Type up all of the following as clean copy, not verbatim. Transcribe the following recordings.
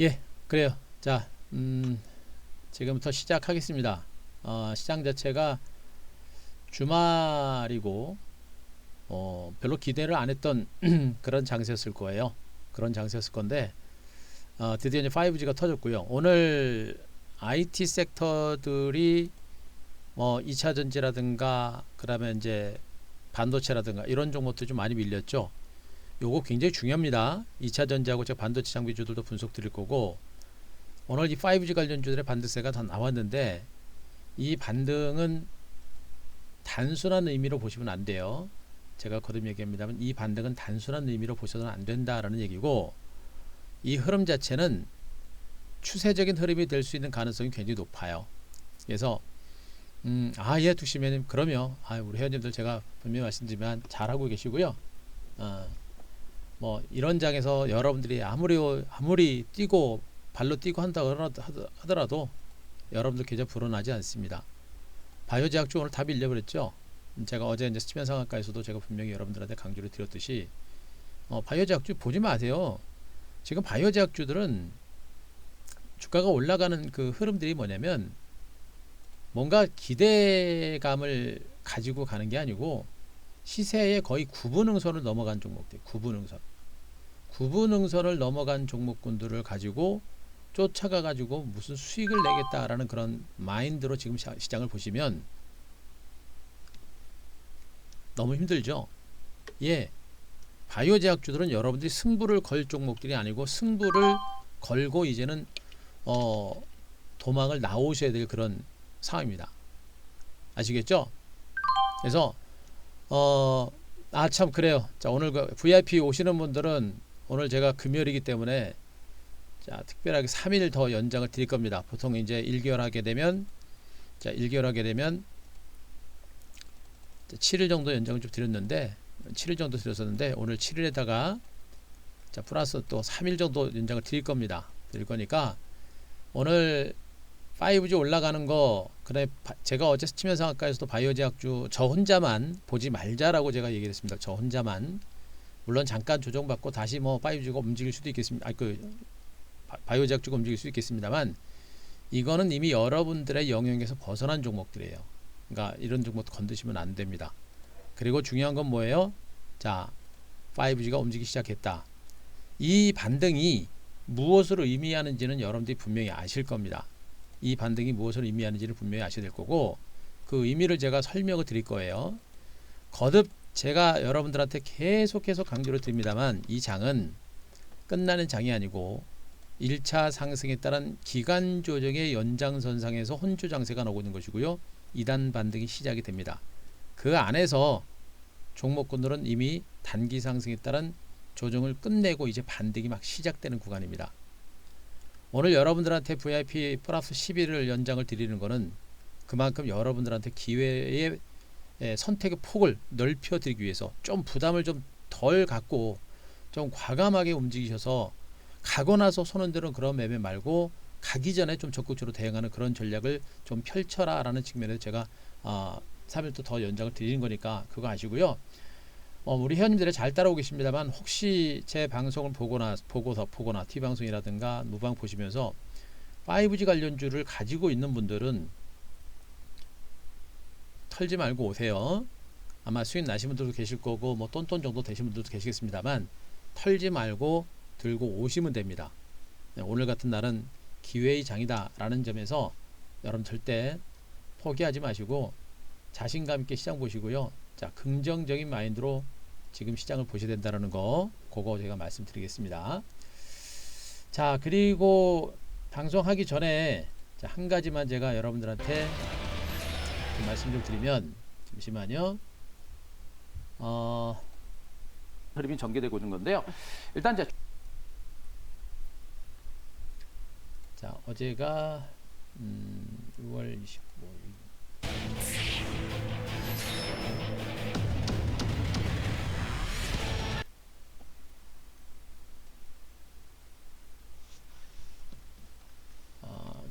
예, 그래요. 자, 지금부터 시작하겠습니다. 시장 자체가 주말이고, 별로 기대를 안 했던 그런 장세였을 거예요. 그런 장세였을 건데, 드디어 이제 5G가 터졌고요. 오늘 IT 섹터들이 2차 전지라든가, 그다음에 이제 반도체라든가 이런 종목들이 좀 많이 밀렸죠. 요거 굉장히 중요합니다. 2차 전지하고 제가 반도체 장비주들도 분석 드릴 거고, 오늘 이 5G 관련주들의 반등세가 다 나왔는데 이 반등은 단순한 의미로 보시면 안 돼요. 제가 거듭 얘기합니다만 이 반등은 단순한 의미로 보셔서는 안 된다라는 얘기고, 이 흐름 자체는 추세적인 흐름이 될 수 있는 가능성이 굉장히 높아요. 그래서 예, 두시면님 그러면 우리 회원님들 제가 분명히 말씀드리면 잘하고 계시고요. 어, 뭐 이런 장에서 여러분들이 아무리 뛰고 발로 뛰고 한다 하더라도 여러분들 계좌 불어나지 않습니다. 바이오제약주 오늘 다 밀려버렸죠. 제가 어제 이제 수면상학과에서도 제가 분명히 여러분들한테 강조를 드렸듯이 바이오제약주 보지 마세요. 지금 바이오제약주들은 주가가 올라가는 그 흐름들이 뭐냐면 뭔가 기대감을 가지고 가는 게 아니고 시세의 거의 구분응선을 넘어간 종목들, 구분응선을 넘어간 종목군들을 가지고 쫓아가 가지고 무슨 수익을 내겠다라는 그런 마인드로 지금 시장을 보시면 너무 힘들죠. 예, 바이오 제약주들은 여러분들이 승부를 걸 종목들이 아니고 승부를 걸고 이제는 도망을 나오셔야 될 그런 상황입니다. 아시겠죠? 그래서 참 그래요. 자, 오늘 그 VIP 오시는 분들은 오늘 제가 금요일이기 때문에 자, 특별하게 3일 더 연장을 드릴 겁니다. 보통 이제 1개월 하게 되면 7일 정도 연장을 좀 드렸는데 7일 정도 드렸었는데 오늘 7일에다가 자, 플러스 또 3일 정도 연장을 드릴 겁니다. 드릴 거니까 오늘 5G 올라가는 거, 그다음에 제가 어제 치면상학과에서도 바이오제약주 저 혼자만 보지 말자라고 제가 얘기했습니다. 저 혼자만. 물론 잠깐 조정받고 다시 뭐 5G가 움직일 수도 있겠습니다. 바이오제약주가 움직일 수 있겠습니다만 이거는 이미 여러분들의 영역에서 벗어난 종목들이에요. 그러니까 이런 종목도 건드시면 안 됩니다. 그리고 중요한 건 뭐예요? 자, 5G가 움직이기 시작했다. 이 반등이 무엇을 의미하는지는 여러분들이 분명히 아실 겁니다. 이 반등이 무엇을 의미하는지를 분명히 아셔야 될 거고, 그 의미를 제가 설명을 드릴 거예요. 거듭 제가 여러분들한테 계속해서 강조를 드립니다만 이 장은 끝나는 장이 아니고 1차 상승에 따른 기간 조정의 연장선상에서 혼조 장세가 나오고 있는 것이고요. 2단 반등이 시작이 됩니다. 그 안에서 종목군들은 이미 단기 상승에 따른 조정을 끝내고 이제 반등이 막 시작되는 구간입니다. 오늘 여러분들한테 VIP 플러스 11을 연장을 드리는 것은 그만큼 여러분들한테 기회의 선택의 폭을 넓혀 드리기 위해서 좀 부담을 좀 덜 갖고 좀 과감하게 움직이셔서 가고 나서 손흔 드는 그런 매매 말고 가기 전에 좀 적극적으로 대응하는 그런 전략을 좀 펼쳐라 라는 측면에서 제가 3일 또 더 연장을 드리는 거니까 그거 아시고요. 우리 회원님들이 잘 따라오고 계십니다만 혹시 제 방송을 보거나 TV방송이라든가 무방 보시면서 5G 관련주를 가지고 있는 분들은 털지 말고 오세요. 아마 수익 나신 분들도 계실 거고 뭐 똔똔 정도 되신 분들도 계시겠습니다만 털지 말고 들고 오시면 됩니다. 오늘 같은 날은 기회의 장이다 라는 점에서 여러분 절대 포기하지 마시고 자신감 있게 시장 보시고요. 자, 긍정적인 마인드로 지금 시장을 보셔야 된다는 거, 그거 제가 말씀드리겠습니다. 자, 그리고 방송하기 전에 한 가지만 제가 여러분들한테 좀 말씀 좀 드리면, 잠시만요. 흐름이 전개되고 있는 건데요. 일단 자, 어제가 6월 25일.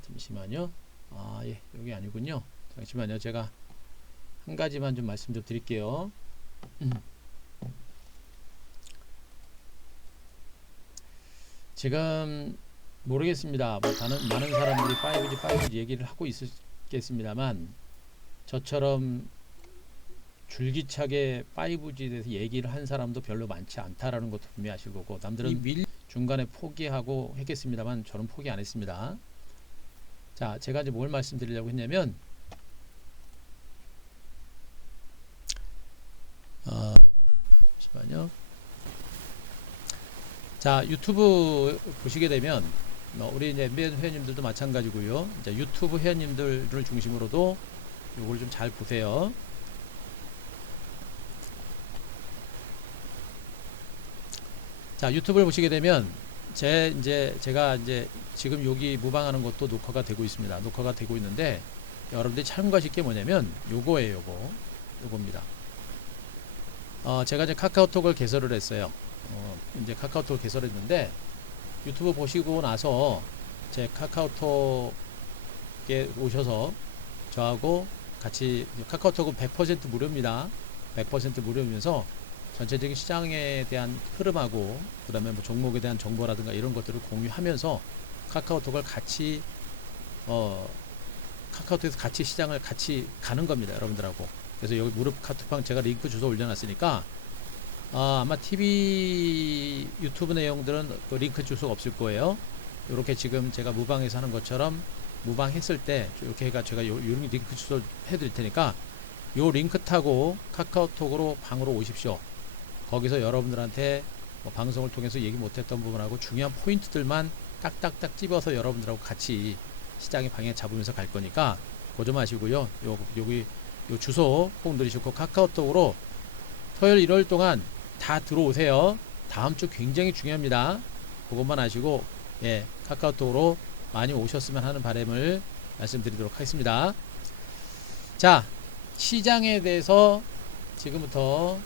잠시만요. 예, 여기 아니군요. 잠시만요. 제가 한 가지만 좀 말씀 좀 드릴게요. 지금 모르겠습니다. 뭐 많은 사람들이 5G 얘기를 하고 있겠습니다만 저처럼 줄기차게 5G에 대해서 얘기를 한 사람도 별로 많지 않다라는 것도 분명히 아실 거고, 남들은 중간에 포기하고 했겠습니다만 저는 포기 안 했습니다. 자, 제가 이제 뭘 말씀드리려고 했냐면 잠시만요. 자, 유튜브 보시게 되면 우리 이제 MBN 회원님들도 마찬가지고요. 이제 유튜브 회원님들을 중심으로도 요걸 좀 잘 보세요. 자, 유튜브를 보시게 되면 제가 이제 지금 여기 무방하는 것도 녹화가 되고 있습니다. 녹화가 되고 있는데 여러분들이 참고하실 게 뭐냐면 요거예요. 요겁니다. 제가 이제 카카오톡을 개설을 했어요. 이제 카카오톡을 개설했는데 유튜브 보시고 나서 제 카카오톡에 오셔서 저하고 같이, 카카오톡은 100% 무료입니다. 100% 무료이면서 전체적인 시장에 대한 흐름하고 그 다음에 뭐 종목에 대한 정보라든가 이런 것들을 공유하면서 카카오톡을 같이 카카오톡에서 같이 시장을 같이 가는 겁니다, 여러분들하고. 그래서 여기 무료 카톡방 제가 링크 주소 올려놨으니까 아마 TV 유튜브 내용들은 그 링크 주소가 없을 거예요. 이렇게 지금 제가 무방에서 하는 것처럼 무방했을 때 이렇게 해가 제가 요 링크 주소 해드릴 테니까 요 링크 타고 카카오톡으로 방으로 오십시오. 거기서 여러분들한테 뭐 방송을 통해서 얘기 못했던 부분하고 중요한 포인트들만 딱딱딱 집어서 여러분들하고 같이 시장의 방향 잡으면서 갈 거니까 그거 좀 아시고요. 여기 요 주소 꼭 누르시고 카카오톡으로 토요일 일요일 동안 다 들어오세요. 다음 주 굉장히 중요합니다. 그것만 아시고 카카오톡으로 많이 오셨으면 하는 바람을 말씀드리도록 하겠습니다. 자, 시장에 대해서 지금부터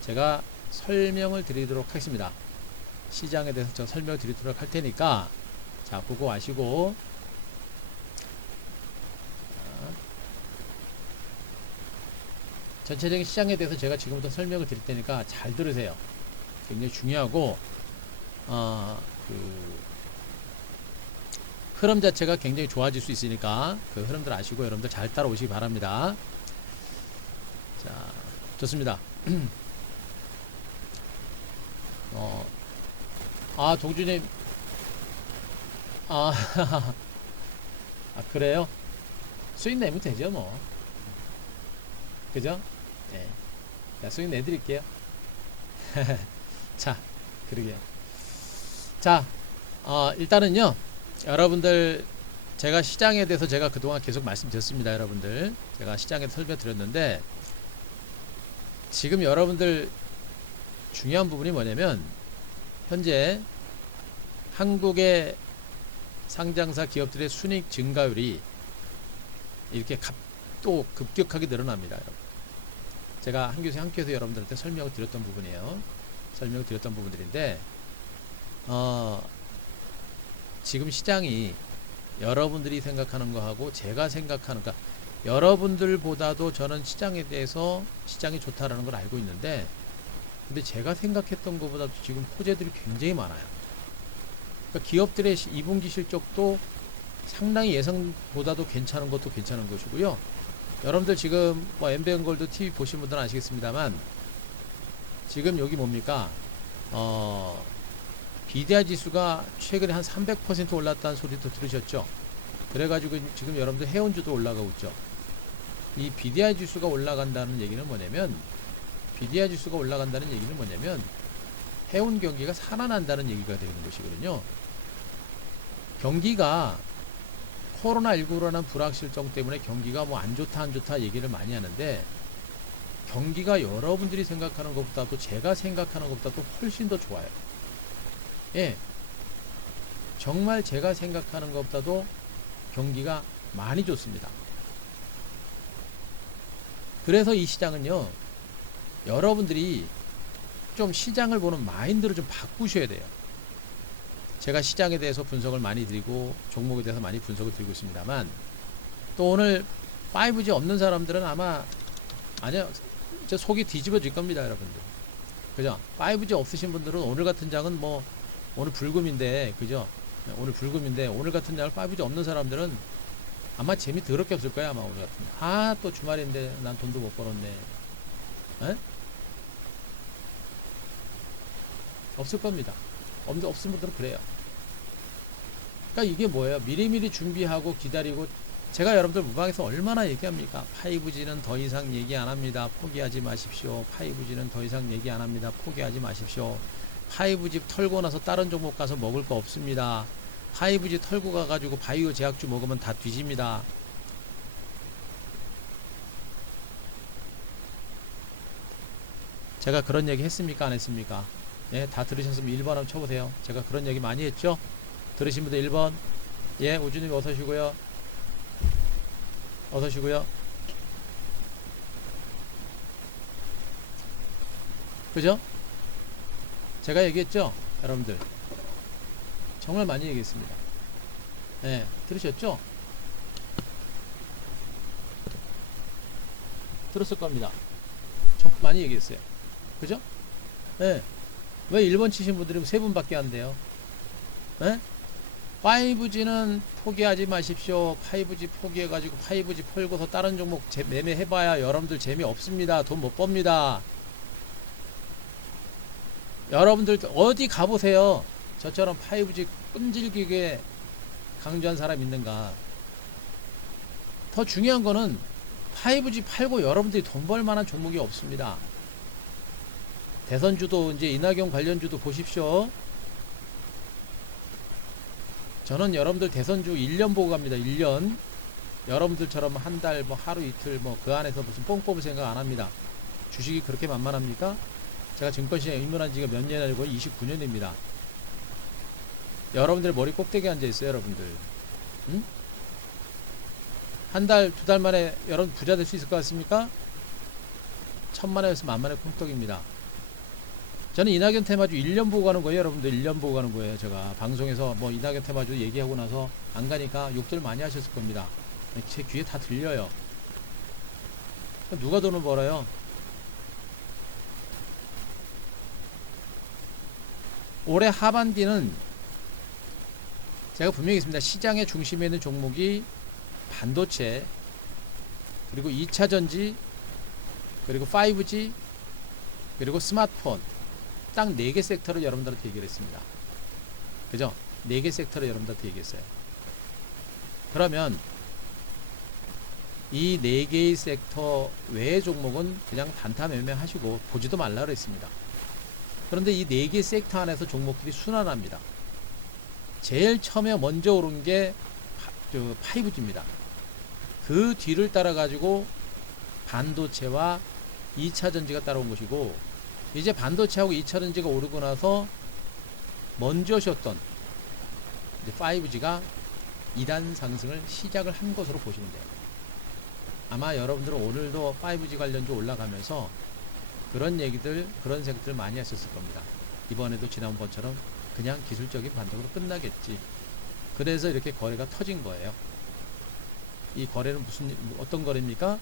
제가 설명을 드리도록 하겠습니다. 시장에 대해서 제가 설명을 드리도록 할 테니까 자, 그거 아시고 전체적인 시장에 대해서 제가 지금부터 설명을 드릴 테니까 잘 들으세요. 굉장히 중요하고 그 흐름 자체가 굉장히 좋아질 수 있으니까 그 흐름들 아시고 여러분들 잘 따라오시기 바랍니다. 자, 좋습니다. 동주님, 그래요? 수익 내면 되죠, 뭐. 그죠? 네. 자, 수익 내드릴게요. 자, 그러게요. 자, 일단은요, 여러분들, 제가 시장에 대해서 제가 그동안 계속 말씀드렸습니다, 여러분들. 제가 시장에 설명드렸는데, 지금 여러분들 중요한 부분이 뭐냐면, 현재 한국의 상장사 기업들의 순이익 증가율이 이렇게 또 급격하게 늘어납니다, 여러분. 제가 한 큐에서 여러분들한테 설명을 드렸던 부분이에요. 설명을 드렸던 부분들인데, 지금 시장이 여러분들이 생각하는 거하고 제가 생각하는, 그러니까 여러분들보다도 저는 시장에 대해서 시장이 좋다라는 걸 알고 있는데, 근데 제가 생각했던 것보다도 지금 호재들이 굉장히 많아요. 그러니까 기업들의 2분기 실적도 상당히 예상보다도 괜찮은 것도 괜찮은 것이고요. 여러분들 지금 뭐 MBN 골드 TV 보신 분들은 아시겠습니다만 지금 여기 뭡니까? 비디아 지수가 최근에 한 300% 올랐다는 소리도 들으셨죠? 그래가지고 지금 여러분들 해운주도 올라가고 있죠. 이 비디아 지수가 올라간다는 얘기는 뭐냐면 해운 경기가 살아난다는 얘기가 되는 것이거든요. 경기가 코로나19라는 불확실성 때문에 경기가 뭐 안 좋다 얘기를 많이 하는데, 경기가 여러분들이 생각하는 것보다도 제가 생각하는 것보다도 훨씬 더 좋아요. 예, 정말 제가 생각하는 것보다도 경기가 많이 좋습니다. 그래서 이 시장은요, 여러분들이 좀 시장을 보는 마인드를 좀 바꾸셔야 돼요. 제가 시장에 대해서 분석을 많이 드리고 종목에 대해서 많이 분석을 드리고 있습니다만, 또 오늘 5G 없는 사람들은 아니요, 속이 뒤집어질 겁니다, 여러분들. 그죠? 5G 없으신 분들은 오늘 같은 장은 뭐 오늘 불금인데, 그죠? 오늘 불금인데 오늘 같은 날 5G 없는 사람들은 아마 재미 더럽게 없을 거야. 아마 오늘 같은 날. 또 주말인데 난 돈도 못 벌었네. 에? 없을 겁니다. 없은 분들은 그래요. 그러니까 이게 뭐예요? 미리미리 준비하고 기다리고, 제가 여러분들 무방에서 얼마나 얘기합니까? 5G는 더 이상 얘기 안 합니다. 포기하지 마십시오. 5G는 더 이상 얘기 안 합니다. 포기하지 마십시오. 5G 털고 나서 다른 종목 가서 먹을 거 없습니다. 5G 털고 가가지고 바이오 제약주 먹으면 다 뒤집니다. 제가 그런 얘기 했습니까? 안 했습니까? 예, 다 들으셨으면 1번 한번 쳐보세요. 제가 그런 얘기 많이 했죠? 들으신 분들 1번. 예, 우주님 어서시고요. 어서시고요. 그죠? 제가 얘기했죠? 여러분들. 정말 많이 얘기했습니다. 예, 들으셨죠? 들었을 겁니다. 정말 많이 얘기했어요. 그죠? 예. 왜 1번 치신 분들이 3분밖에 안 돼요? 예? 5G는 포기하지 마십시오. 5G 포기해가지고 5G 펄고서 다른 종목 매매해봐야 여러분들 재미없습니다. 돈 못 법니다. 여러분들 어디 가보세요. 저처럼 5G 끈질기게 강조한 사람 있는가. 더 중요한 거는 5G 팔고 여러분들이 돈 벌 만한 종목이 없습니다. 대선주도 이제 이낙연 관련주도 보십시오. 저는 여러분들 대선주 1년 보고 갑니다. 1년. 여러분들처럼 한 달, 뭐 하루 이틀, 뭐 그 안에서 무슨 뽕 뽑을 생각 안 합니다. 주식이 그렇게 만만합니까? 제가 증권시장에 입문한 지가 몇 년 알고 29년입니다. 여러분들 머리 꼭대기에 앉아 있어요, 여러분들. 응? 한 달, 2달 만에 여러분 부자 될 수 있을 것 같습니까? 1000만원에서 만만의 콩떡입니다. 저는 이낙연 테마주 1년 보고 가는 거예요. 여러분들 1년 보고 가는 거예요. 제가 방송에서 뭐 이낙연 테마주 얘기하고 나서 안 가니까 욕들 많이 하셨을 겁니다. 제 귀에 다 들려요. 누가 돈을 벌어요? 올해 하반기는 제가 분명히 있습니다. 시장의 중심에 있는 종목이 반도체, 그리고 2차전지, 그리고 5G, 그리고 스마트폰, 딱 4개 섹터를 여러분들한테 얘기를 했습니다. 그죠? 4개 섹터를 여러분들한테 얘기했어요. 그러면 이 4개의 섹터 외의 종목은 그냥 단타 매매하시고 보지도 말라 그랬습니다. 그런데 이 4개 섹터 안에서 종목들이 순환합니다. 제일 처음에 먼저 오른 게 5G입니다. 그 뒤를 따라 가지고 반도체와 2차전지가 따라온 것이고, 이제 반도체하고 2차전지가 오르고 나서 먼저 쉬었던 5G가 2단 상승을 시작을 한 것으로 보시면 돼요. 아마 여러분들은 오늘도 5G 관련주 올라가면서 그런 얘기들, 그런 생각들 많이 하셨을 겁니다. 이번에도 지난번처럼 그냥 기술적인 반등으로 끝나겠지. 그래서 이렇게 거래가 터진 거예요. 이 거래는 어떤 거래입니까?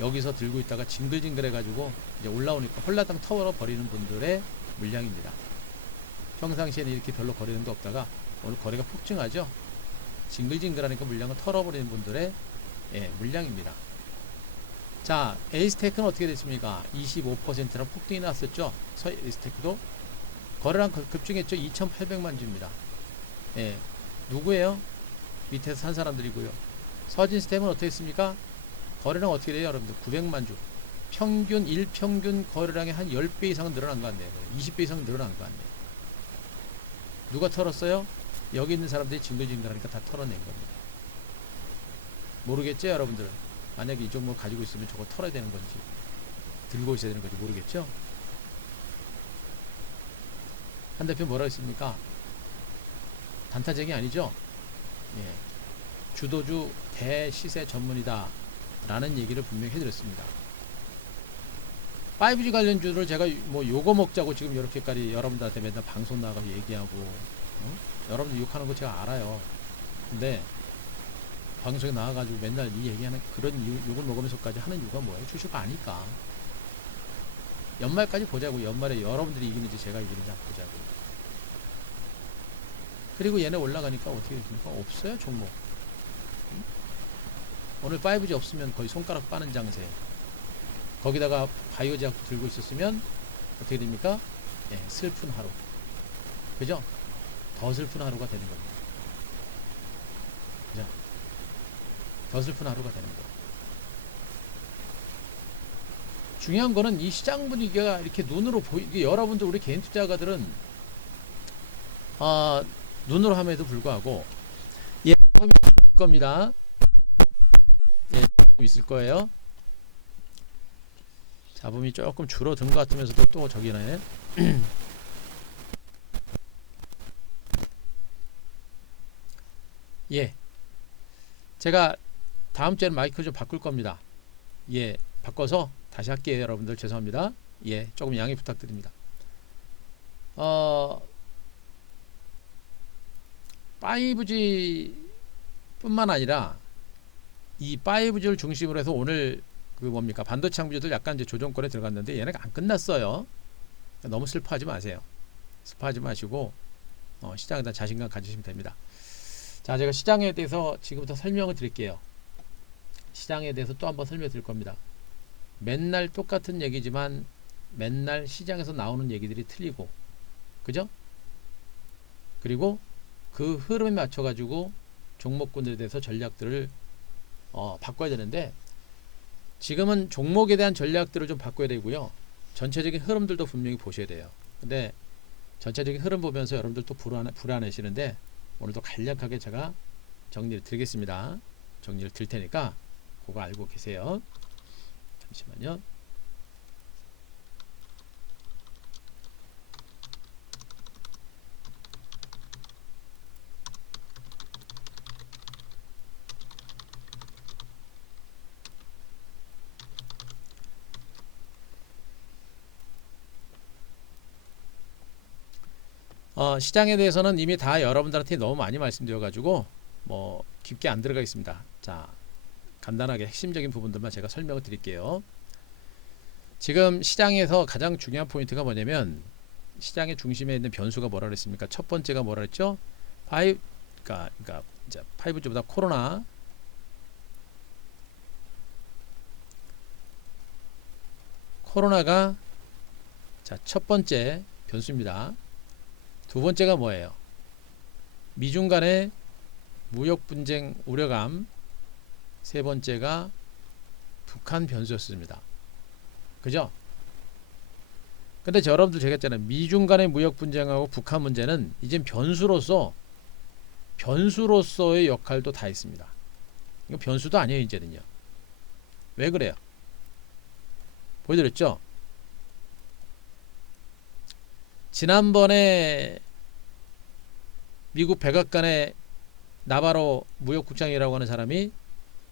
여기서 들고 있다가 징글징글 해가지고 이제 올라오니까 홀라당 털어버리는 분들의 물량입니다. 평상시에는 이렇게 별로 거래는 게 없다가 오늘 거래가 폭증하죠. 징글징글하니까 물량을 털어버리는 분들의 물량입니다. 자, 에이스테크는 어떻게 됐습니까? 25%나 폭등이 났었죠. 에이스테크도 거래량 급증했죠. 2,800만 주입니다. 누구예요? 밑에서 산 사람들이고요. 서진스템은 어떻게 했습니까? 거래량 어떻게 돼요, 여러분들? 900만 주. 평균, 일평균 거래량이 한 10배 이상은 늘어난 거 같네요. 20배 이상은 늘어난 거 같네요. 누가 털었어요? 여기 있는 사람들이 징글징글하니까 다 털어낸 겁니다. 모르겠죠, 여러분들? 만약에 이 종목을 가지고 있으면 저거 털어야 되는 건지, 들고 있어야 되는 건지 모르겠죠? 한 대표 뭐라고 했습니까? 단타쟁이 아니죠? 주도주 대시세 전문이다 라는 얘기를 분명히 해드렸습니다. 5G 관련주를 제가 뭐 요거 먹자고 지금 이렇게까지 여러분들한테 맨날 방송 나가서 얘기하고, 여러분들 욕하는 거 제가 알아요. 근데 방송에 나와가지고 맨날 이 얘기하는 그런 욕을 먹으면서까지 하는 이유가 뭐예요? 주식 아니까. 연말까지 보자고. 연말에 여러분들이 이기는지 제가 이기는지 한번 보자고. 그리고 얘네 올라가니까 어떻게 됩니까? 없어요 종목. 오늘 5G 없으면 거의 손가락 빠는 장세. 거기다가 바이오 제약도 들고 있었으면 어떻게 됩니까? 예, 슬픈 하루. 그죠? 더 슬픈 하루가 되는 겁니다. 그죠? 더 슬픈 하루가 되는 거예요. 중요한 거는 이 시장 분위기가 이렇게 눈으로 보이게, 여러분들 우리 개인 투자가들은 눈으로 함에도 불구하고 예, 잡음이 있을 겁니다. 예, 잡음이 있을 거예요. 잡음이 조금 줄어든 것 같으면서도 또 저기네. 예, 제가 다음 주에는 마이크 좀 바꿀 겁니다. 예, 바꿔서 다시 할게요. 여러분들 죄송합니다. 예, 조금 양해 부탁드립니다. 5G 뿐만 아니라 이 5G를 중심으로 해서 오늘 그 뭡니까 반도체 장비주들 약간 이제 조정권에 들어갔는데 얘네가 안 끝났어요. 너무 슬퍼하지 마세요. 슬퍼하지 마시고 시장에 대한 자신감 가지시면 됩니다. 자, 제가 시장에 대해서 지금부터 설명을 드릴게요. 시장에 대해서 또 한번 설명 드릴 겁니다. 맨날 똑같은 얘기지만 맨날 시장에서 나오는 얘기들이 틀리고, 그죠? 그리고 그 흐름에 맞춰 가지고 종목군들에 대해서 전략들을 바꿔야 되는데, 지금은 종목에 대한 전략들을 좀 바꿔야 되고요. 전체적인 흐름들도 분명히 보셔야 돼요. 근데 전체적인 흐름 보면서 여러분들 또 불안해지는데, 오늘도 간략하게 제가 정리를 드리겠습니다. 정리를 드릴 테니까 그거 알고 계세요. 잠시만요. 시장에 대해서는 이미 다 여러분들한테 너무 많이 말씀드려가지고 뭐 깊게 안 들어가겠습니다. 자, 간단하게 핵심적인 부분들만 제가 설명을 드릴게요. 지금 시장에서 가장 중요한 포인트가 뭐냐면, 시장의 중심에 있는 변수가 뭐라 그랬습니까? 첫 번째가 뭐라 그랬죠? 그러니까 5G보다 코로나가 자, 첫 번째 변수입니다. 두 번째가 뭐예요? 미중 간의 무역 분쟁 우려감. 세 번째가 북한 변수였습니다. 그죠? 근데 여러분들 제가 했잖아요. 미중 간의 무역 분쟁하고 북한 문제는 이젠 변수로서의 역할도 다 있습니다. 이거 변수도 아니에요, 이제는요. 왜 그래요? 보여드렸죠? 지난번에 미국 백악관의 나바로 무역국장이라고 하는 사람이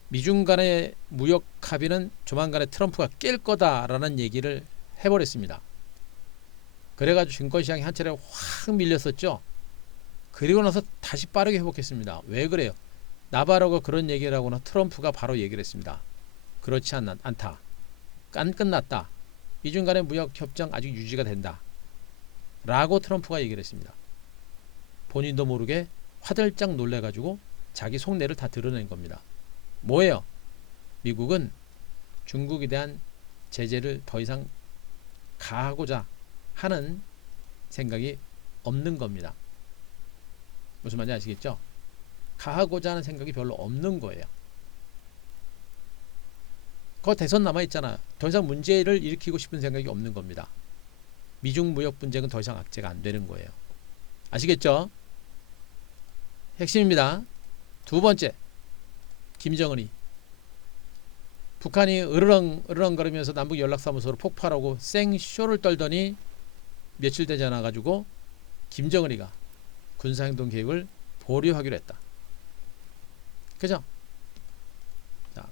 미중 간의 무역 합의는 조만간에 트럼프가 깰 거다라는 얘기를 해버렸습니다. 그래가지고 증권시장이 한 차례 확 밀렸었죠. 그리고 나서 다시 빠르게 회복했습니다. 왜 그래요? 나바로가 그런 얘기를 하거나 트럼프가 바로 얘기를 했습니다. 그렇지 않다. 안 끝났다. 미중 간의 무역 협정 아직 유지가 된다. 라고 트럼프가 얘기를 했습니다. 본인도 모르게 화들짝 놀래가지고 자기 속내를 다 드러낸 겁니다. 뭐예요? 미국은 중국에 대한 제재를 더 이상 가하고자 하는 생각이 없는 겁니다. 무슨 말인지 아시겠죠? 가하고자 하는 생각이 별로 없는 거예요. 그거 대선 남아있잖아요. 더 이상 문제를 일으키고 싶은 생각이 없는 겁니다. 미중 무역 분쟁은 더 이상 악재가 안 되는 거예요. 아시겠죠? 핵심입니다. 두 번째, 김정은이 북한이 으르렁거리면서 남북 연락사무소로 폭발하고 생쇼를 떨더니 며칠 되지 않아 가지고 김정은이가 군사행동 계획을 보류하기로 했다. 그죠? 자,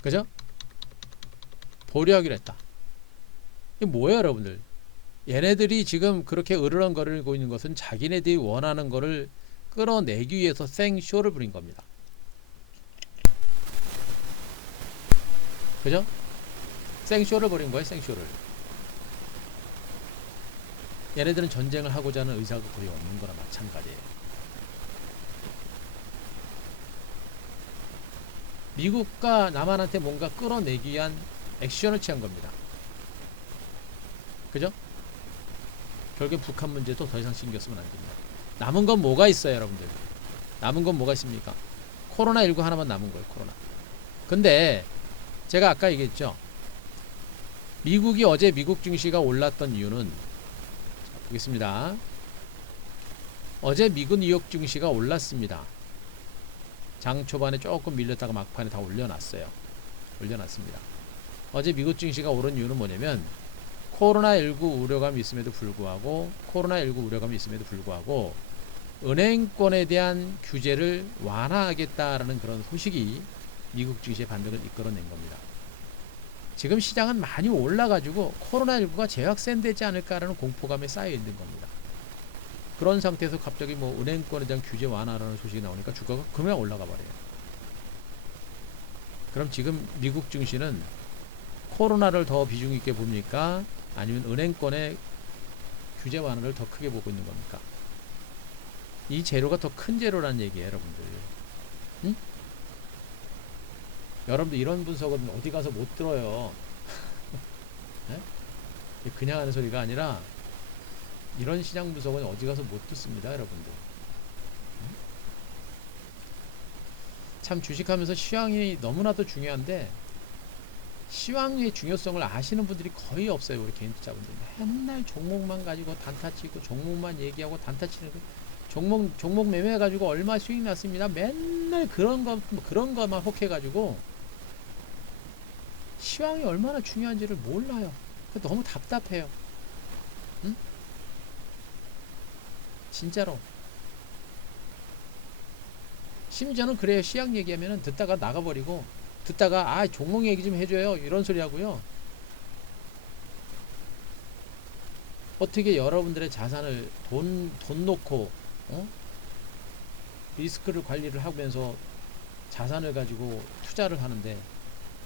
그죠? 보류하기로 했다. 이게 뭐예요, 여러분들? 얘네들이 지금 그렇게 으르렁거리고 있는 것은 자기네들이 원하는 거를 끌어내기 위해서 생쇼를 부린 겁니다. 그죠? 생쇼를 벌인 거예요. 생쇼를. 얘네들은 전쟁을 하고자 하는 의사가 거의 없는 거나 마찬가지예요. 미국과 남한한테 뭔가 끌어내기 위한 액션을 취한 겁니다. 그죠? 결국 북한 문제도 더 이상 신경 쓰면 안 됩니다. 남은 건 뭐가 있어요, 여러분들? 남은 건 뭐가 있습니까? 코로나19 하나만 남은 거예요, 코로나. 근데 제가 아까 얘기했죠. 미국이 어제 미국 증시가 올랐던 이유는, 자, 보겠습니다. 어제 미국 뉴욕 증시가 올랐습니다. 장 초반에 조금 밀렸다가 막판에 다 올려놨어요. 올려놨습니다. 어제 미국 증시가 오른 이유는 뭐냐면 코로나19 우려감이 있음에도 불구하고 은행권에 대한 규제를 완화하겠다라는 그런 소식이 미국 증시의 반등을 이끌어낸 겁니다. 지금 시장은 많이 올라가지고 코로나19가 재확산되지 않을까라는 공포감에 쌓여 있는 겁니다. 그런 상태에서 갑자기 뭐 은행권에 대한 규제 완화라는 소식이 나오니까 주가가 그냥 올라가 버려요. 그럼 지금 미국 증시는 코로나를 더 비중 있게 봅니까? 아니면 은행권의 규제 완화를 더 크게 보고 있는 겁니까? 이 재료가 더 큰 재료라는 얘기예요, 여러분들. 응? 여러분들 이런 분석은 어디 가서 못 들어요. 네? 그냥 하는 소리가 아니라 이런 시장 분석은 어디 가서 못 듣습니다, 여러분들. 참 주식하면서 시황이 너무나도 중요한데 시황의 중요성을 아시는 분들이 거의 없어요. 우리 개인 투자분들 맨날 종목만 가지고 단타 치고 종목만 얘기하고 단타 치는 거, 종목 매매해 가지고 얼마 수익 났습니다. 맨날 그런 것만 혹해 가지고 시황이 얼마나 중요한지를 몰라요. 너무 답답해요. 응? 진짜로. 심지어는 그래요. 시황 얘기하면은 듣다가 나가버리고, 듣다가 종목 얘기 좀 해줘요 이런 소리 하고요. 어떻게 여러분들의 자산을 돈 놓고 리스크를 관리를 하면서 자산을 가지고 투자를 하는데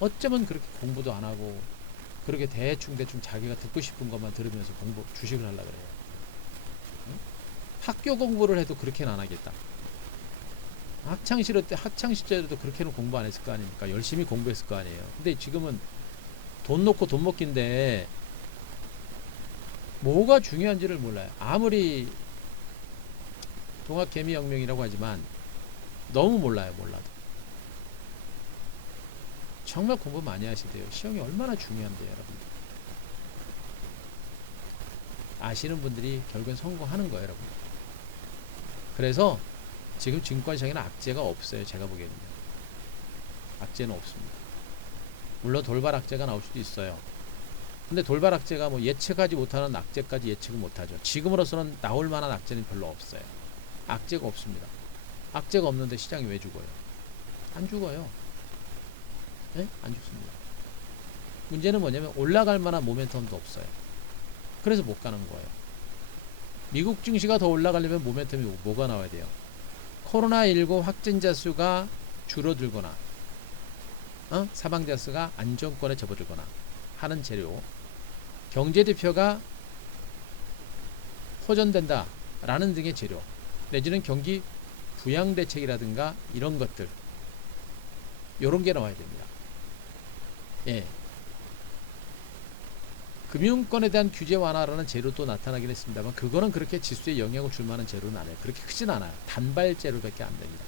어쩌면 그렇게 공부도 안 하고 그렇게 대충 자기가 듣고 싶은 것만 들으면서 주식을 하려고 그래요. 응? 학교 공부를 해도 그렇게는 안 하겠다. 학창 시절에도 그렇게는 공부 안 했을 거 아닙니까? 열심히 공부했을 거 아니에요. 근데 지금은 돈 놓고 돈 먹기인데 뭐가 중요한지를 몰라요. 아무리 동학개미혁명이라고 하지만 너무 몰라요. 몰라도 정말 공부 많이 하시대요. 시험이 얼마나 중요한데요, 여러분. 아시는 분들이 결국엔 성공하는 거예요, 여러분. 그래서 지금 증권시장에는 악재가 없어요. 제가 보기에는요. 악재는 없습니다. 물론 돌발 악재가 나올 수도 있어요. 근데 돌발 악재가 뭐 예측하지 못하는 악재까지 예측은 못하죠. 지금으로서는 나올 만한 악재는 별로 없어요. 악재가 없습니다. 악재가 없는데 시장이 왜 죽어요? 안 죽어요. 네? 안 죽습니다. 문제는 뭐냐면 올라갈 만한 모멘텀도 없어요. 그래서 못 가는 거예요. 미국 증시가 더 올라가려면 모멘텀이 뭐가 나와야 돼요? 코로나19 확진자 수가 줄어들거나 사망자 수가 안정권에 접어들거나 하는 재료, 경제대표가 호전된다 라는 등의 재료, 내지는 경기 부양대책이라든가 이런 것들, 요런 게 나와야 됩니다. 예. 금융권에 대한 규제 완화라는 재료도 나타나긴 했습니다만 그거는 그렇게 지수에 영향을 줄 만한 재료는 아니에요. 그렇게 크진 않아요. 단발 재료밖에 안 됩니다.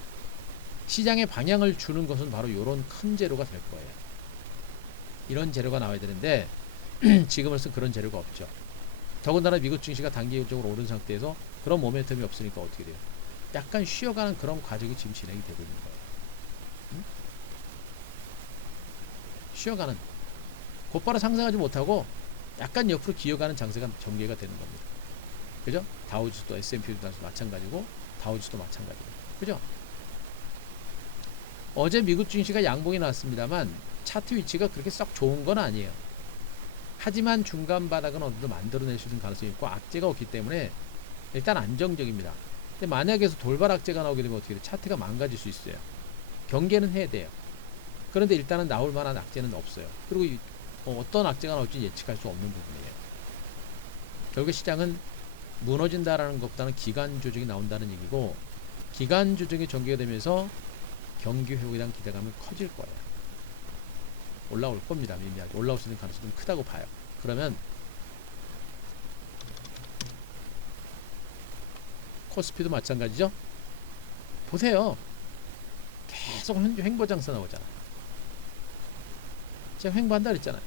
시장에 방향을 주는 것은 바로 이런 큰 재료가 될 거예요. 이런 재료가 나와야 되는데 지금으로서 그런 재료가 없죠. 더군다나 미국 증시가 단기적으로 오른 상태에서 그런 모멘텀이 없으니까 어떻게 돼요? 약간 쉬어가는 그런 과정이 지금 진행이 되고 있는 거예요. 응? 쉬어가는, 곧바로 상승하지 못하고 약간 옆으로 기어가는 장세가 전개가 되는 겁니다. 그죠? 다우지수도 S&P도 마찬가지고 다우지수도 마찬가지고, 그죠? 어제 미국 증시가 양봉이 나왔습니다만 차트 위치가 그렇게 썩 좋은 건 아니에요. 하지만 중간 바닥은 어느 정도 만들어낼 수 있는 가능성이 있고 악재가 없기 때문에 일단 안정적입니다. 근데 만약에서 돌발 악재가 나오게 되면 어떻게 돼요? 차트가 망가질 수 있어요. 경계는 해야 돼요. 그런데 일단은 나올 만한 악재는 없어요. 그리고 어떤 악재가 나올지 예측할 수 없는 부분이에요. 결국 시장은 무너진다라는 것보다는 기간 조정이 나온다는 얘기고, 기간 조정이 전개가 되면서 경기 회복에 대한 기대감이 커질 거예요. 올라올 겁니다. 미미하게 올라올 수 있는 가능성이 좀 크다고 봐요. 그러면 코스피도 마찬가지죠. 보세요. 계속 횡보장사 나오잖아. 제가 횡보한다 그랬잖아요.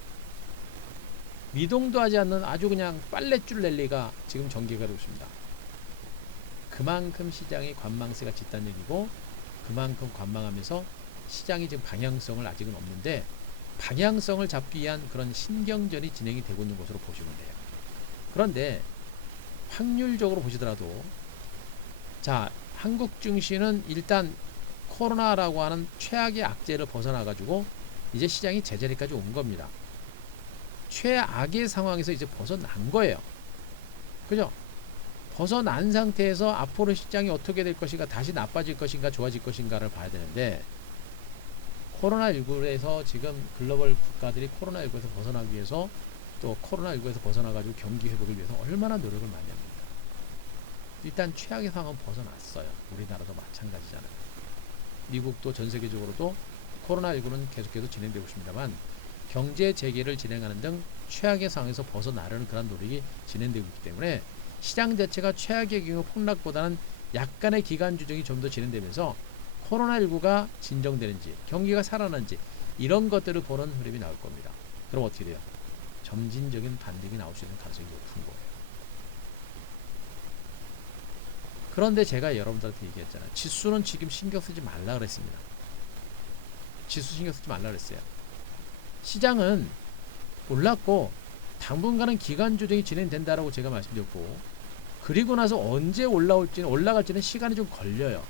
미동도 하지 않는 아주 그냥 빨랫줄 랠리가 지금 전개가 되고 있습니다. 그만큼 시장이 관망세가 짙다는 얘기고, 그만큼 관망하면서 시장이 지금 방향성을 아직은 없는데, 방향성을 잡기 위한 그런 신경전이 진행이 되고 있는 것으로 보시면 돼요. 그런데 확률적으로 보시더라도, 자, 한국 증시는 일단 코로나라고 하는 최악의 악재를 벗어나 가지고 이제 시장이 제자리까지 온 겁니다. 최악의 상황에서 이제 벗어난 거예요. 그죠? 벗어난 상태에서 앞으로 시장이 어떻게 될 것인가, 다시 나빠질 것인가, 좋아질 것인가를 봐야 되는데, 코로나19에서 지금 글로벌 국가들이 코로나19에서 벗어나기 위해서, 또 코로나19에서 벗어나가지고 경기 회복을 위해서 얼마나 노력을 많이 합니까? 일단 최악의 상황은 벗어났어요. 우리나라도 마찬가지잖아요. 미국도 전 세계적으로도 코로나19는 계속해서 진행되고 있습니다만, 경제 재개를 진행하는 등 최악의 상황에서 벗어나려는 그런 노력이 진행되고 있기 때문에, 시장 자체가 최악의 경우 폭락보다는 약간의 기간 조정이 좀 더 진행되면서 코로나19가 진정되는지, 경기가 살아나는지, 이런 것들을 보는 흐름이 나올 겁니다. 그럼 어떻게 돼요? 점진적인 반등이 나올 수 있는 가능성이 높은 거예요. 그런데 제가 여러분들한테 얘기했잖아요. 지수는 지금 신경 쓰지 말라 그랬습니다. 지수 신경 쓰지 말라 그랬어요. 시장은 올랐고 당분간은 기간 조정이 진행된다라고 제가 말씀드렸고, 그리고 나서 언제 올라갈지는 시간이 좀 걸려요.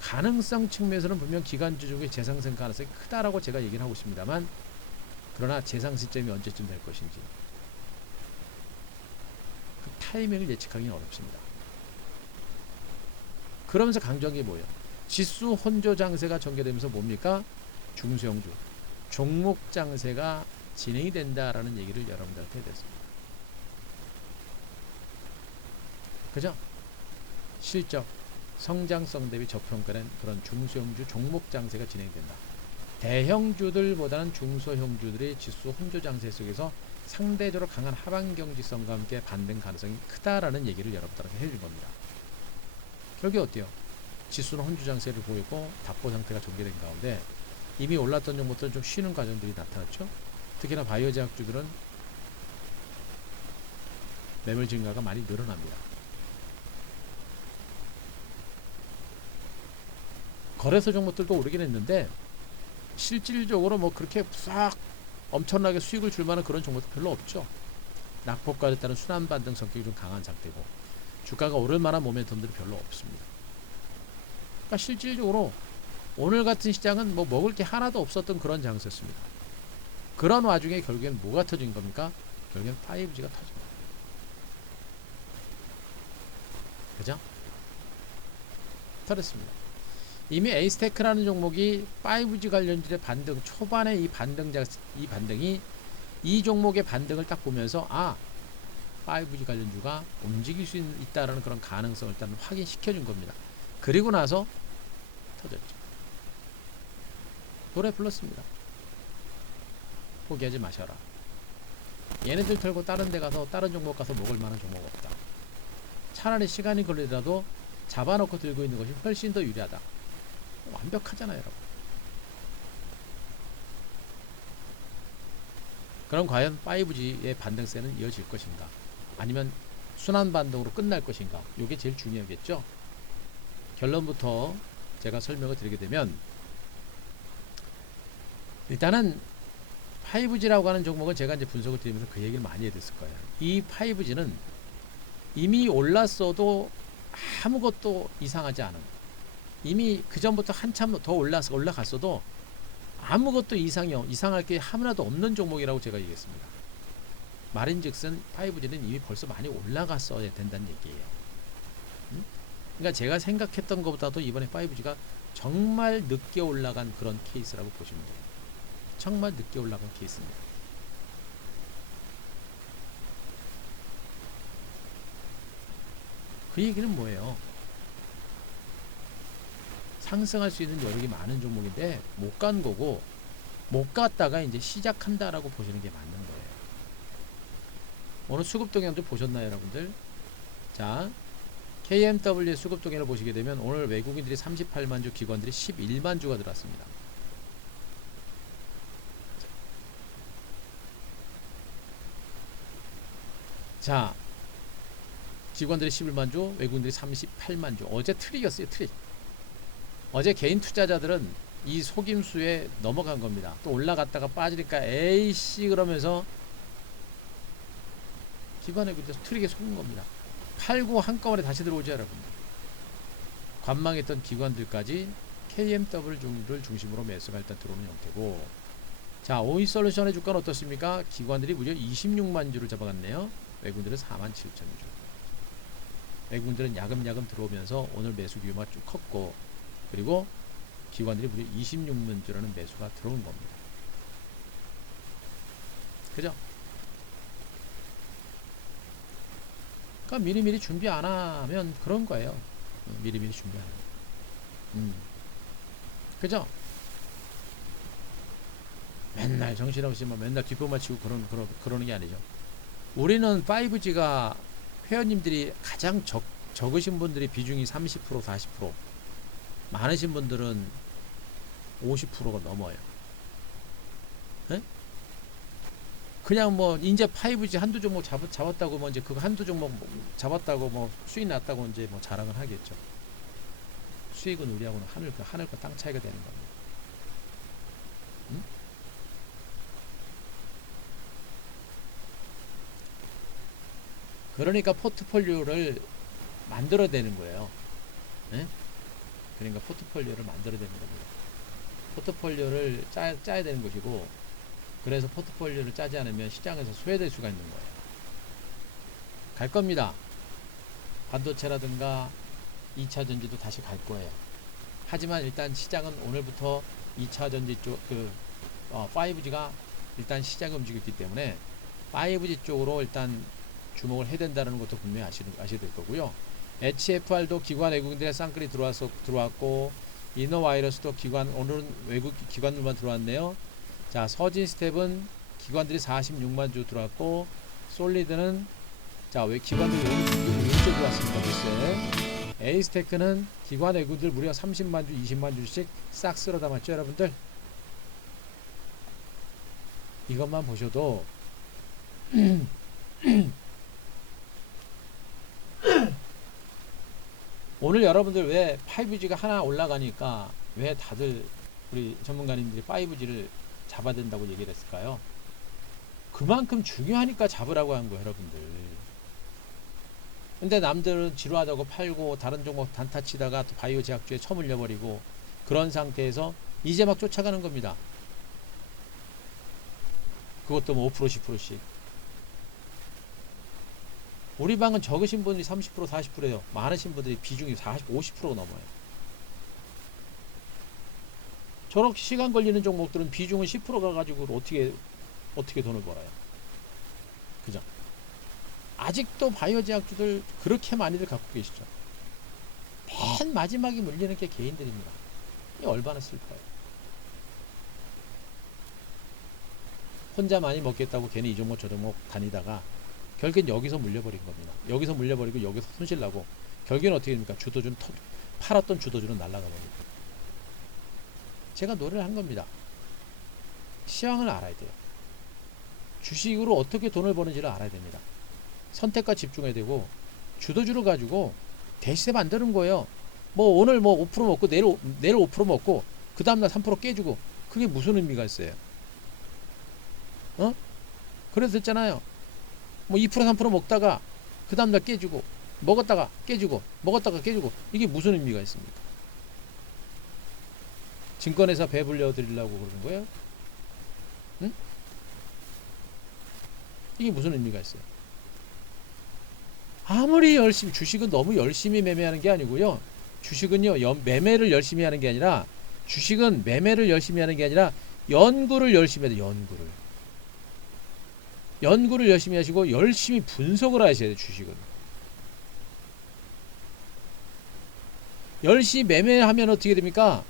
가능성 측면에서는 분명 기간 조정의 재상승 가능성이 크다라고 제가 얘기를 하고 있습니다만, 그러나 재상 시점이 언제쯤 될 것인지 그 타이밍을 예측하기는 어렵습니다. 그러면서 강조한 게 뭐예요? 지수 혼조 장세가 전개되면서 뭡니까? 중소형주 종목 장세가 진행이 된다라는 얘기를 여러분들한테 해드렸습니다. 그죠? 실적, 성장성 대비 저평가된 그런 중소형주 종목 장세가 진행된다. 대형주들보다는 중소형주들의 지수 혼조 장세 속에서 상대적으로 강한 하방 경직성과 함께 반등 가능성이 크다라는 얘기를 여러분들한테 해줄 겁니다. 결국 어때요? 지수는 혼조 장세를 보이고 답보 상태가 전개된 가운데 이미 올랐던 종목들은 좀 쉬는 과정들이 나타났죠. 특히나 바이오 제약주들은 매물 증가가 많이 늘어납니다. 거래소 종목들도 오르긴 했는데 실질적으로 뭐 그렇게 싹 엄청나게 수익을 줄 만한 그런 종목도 별로 없죠. 낙폭과에 따른 순환 반등 성격이 좀 강한 상태고, 주가가 오를 만한 모멘텀들이 별로 없습니다. 그러니까 실질적으로 오늘 같은 시장은 뭐 먹을 게 하나도 없었던 그런 장세였습니다. 그런 와중에 결국엔 뭐가 터진 겁니까? 결국엔 5G가 터진 겁니다. 그죠? 터졌습니다. 이미 에이스테크라는 종목이 5G 관련주의 반등 초반에 이 반등이 이 종목의 반등을 딱 보면서 5G 관련주가 움직일 수 있다라는 그런 가능성을 일단 확인시켜 준 겁니다. 그리고 나서 터졌죠. 노래 불렀습니다. 포기하지 마셔라. 얘네들 털고 다른 데 가서 다른 종목 가서 먹을 만한 종목 없다. 차라리 시간이 걸리더라도 잡아놓고 들고 있는 것이 훨씬 더 유리하다. 완벽하잖아요, 여러분. 그럼 과연 5G의 반등세는 이어질 것인가? 아니면 순환 반등으로 끝날 것인가? 이게 제일 중요하겠죠. 결론부터 제가 설명을 드리게 되면, 일단은 5G라고 하는 종목은 제가 이제 분석을 드리면서 그 얘기를 많이 해드렸을 거예요. 이 5G는 이미 올랐어도 아무것도 이상하지 않은, 이미 그 전부터 한참 더 올라갔어도 아무것도 이상할 게 하나도 없는 종목이라고 제가 얘기했습니다. 말인즉슨 5G는 이미 벌써 많이 올라갔어야 된다는 얘기예요. 그러니까 제가 생각했던 것보다도 이번에 5G가 정말 늦게 올라간 그런 케이스라고 보시면 돼요. 정말 늦게 올라간 케이스입니다. 그 얘기는 뭐예요? 상승할 수 있는 여력이 많은 종목인데 못 간 거고, 못 갔다가 이제 시작한다라고 보시는 게 맞는 거예요. 오늘 수급 동향도 보셨나요, 여러분들? 자, KMW의 수급 동향을 보시게 되면 오늘 외국인들이 38만 주, 기관들이 11만 주가 들어왔습니다. 자, 기관들이 11만 주, 외국인들이 38만 주. 어제 트릭이었어요, 트릭. 어제 개인 투자자들은 이 속임수에 넘어간 겁니다. 또 올라갔다가 빠지니까 에이씨 그러면서 기관에 그래서 트릭에 속은 겁니다. 팔고 한꺼번에 다시 들어오죠, 여러분. 관망했던 기관들까지 KMW를 중심으로 매수가 일단 들어오는 형태고, 자, 오이솔루션의 주가는 어떻습니까? 기관들이 무려 26만 주를 잡아갔네요. 외국인들은 4만 7천 주. 외국인들은 야금야금 들어오면서 오늘 매수 규모가 쭉 컸고, 그리고 기관들이 무려 26만 주라는 매수가 들어온 겁니다. 그죠? 그러니까 미리미리 준비 안 하면 그런 거예요. 미리미리 준비 안 하면. 그죠? 맨날 정신없이 뭐 맨날 뒷부분만 치고 그러는 게 아니죠. 우리는 5G가 회원님들이 가장 적으신 분들이 비중이 30%, 40%, 많으신 분들은 50%가 넘어요. 네? 그냥 뭐 이제 5G 한두 종목 잡았다고 뭐 이제 그거 한두 종목 잡았다고 뭐 수익 났다고 이제 뭐 자랑을 하겠죠. 수익은 우리하고는 하늘과 땅 차이가 되는 겁니다. 응? 그러니까 포트폴리오를 만들어내는 거예요. 네? 그러니까 포트폴리오를 만들어내는 겁니다. 포트폴리오를 짜야 되는 것이고, 그래서 포트폴리오를 짜지 않으면 시장에서 소외될 수가 있는 거예요. 갈 겁니다. 반도체라든가 2차 전지도 다시 갈 거예요. 하지만 일단 시장은 오늘부터 2차 전지 쪽, 5G가 일단 시장이 움직였기 때문에 5G 쪽으로 일단 주목을 해야 된다는 것도 분명히 아셔야 될 거고요. HFR도 기관 외국인들의 쌍끌이 들어왔고, 이너와이러스도 오늘은 외국 기관들만 들어왔네요. 자, 서진 스텝은 기관들이 46만 주 들어왔고, 솔리드는 자, 왜 기관들이 왼쪽 들어왔습니다. 글쎄. 에이스테크는 기관 외국인들 무려 30만 주, 20만 주씩 싹 쓸어 담았죠, 여러분들. 이것만 보셔도 오늘 여러분들 왜 5G가 하나 올라가니까 왜 다들 우리 전문가님들이 5G를 잡아야 된다고 얘기를 했을까요? 그만큼 중요하니까 잡으라고 한 거예요, 여러분들. 근데 남들은 지루하다고 팔고 다른 종목 단타 치다가 또 바이오 제약주에 처물려버리고 그런 상태에서 이제 막 쫓아가는 겁니다. 그것도 뭐 5%, 10%씩. 우리 방은 적으신 분들이 30%, 40%예요. 많으신 분들이 비중이 40, 50%가 넘어요. 저렇게 시간 걸리는 종목들은 비중은 10% 가가지고 어떻게 돈을 벌어요? 그죠? 아직도 바이오 제약주들 그렇게 많이들 갖고 계시죠. 맨 마지막에 물리는 게 개인들입니다. 이 얼마나 슬퍼요. 혼자 많이 먹겠다고 괜히 이 종목 저 종목 다니다가 결국엔 여기서 물려버린 겁니다. 여기서 물려버리고 여기서 손실 나고 결국엔 어떻게 됩니까? 주도주는 팔았던 주도주는 날아가 버립니다. 제가 노래를 한 겁니다. 시황을 알아야 돼요. 주식으로 어떻게 돈을 버는지를 알아야 됩니다. 선택과 집중해야 되고 주도주를 가지고 대시세 만드는 거예요. 뭐 오늘 뭐 5% 먹고 내일 5% 먹고 그 다음날 3% 깨주고 그게 무슨 의미가 있어요? 그래서 됐잖아요. 뭐 2% 3% 먹다가 그 다음날 깨주고 먹었다가 깨주고 먹었다가 깨주고 이게 무슨 의미가 있습니까? 증권회사 배불려 드리려고 그러는 거예요? 응? 이게 무슨 의미가 있어요? 아무리 열심히 주식은 너무 열심히 매매하는 게 아니고요. 주식은요 매매를 열심히 하는 게 아니라 주식은 매매를 열심히 하는 게 아니라 연구를 열심히 해야 돼. 연구를 열심히 하시고 열심히 분석을 하셔야 돼. 주식은 열심히 매매하면 어떻게 됩니까?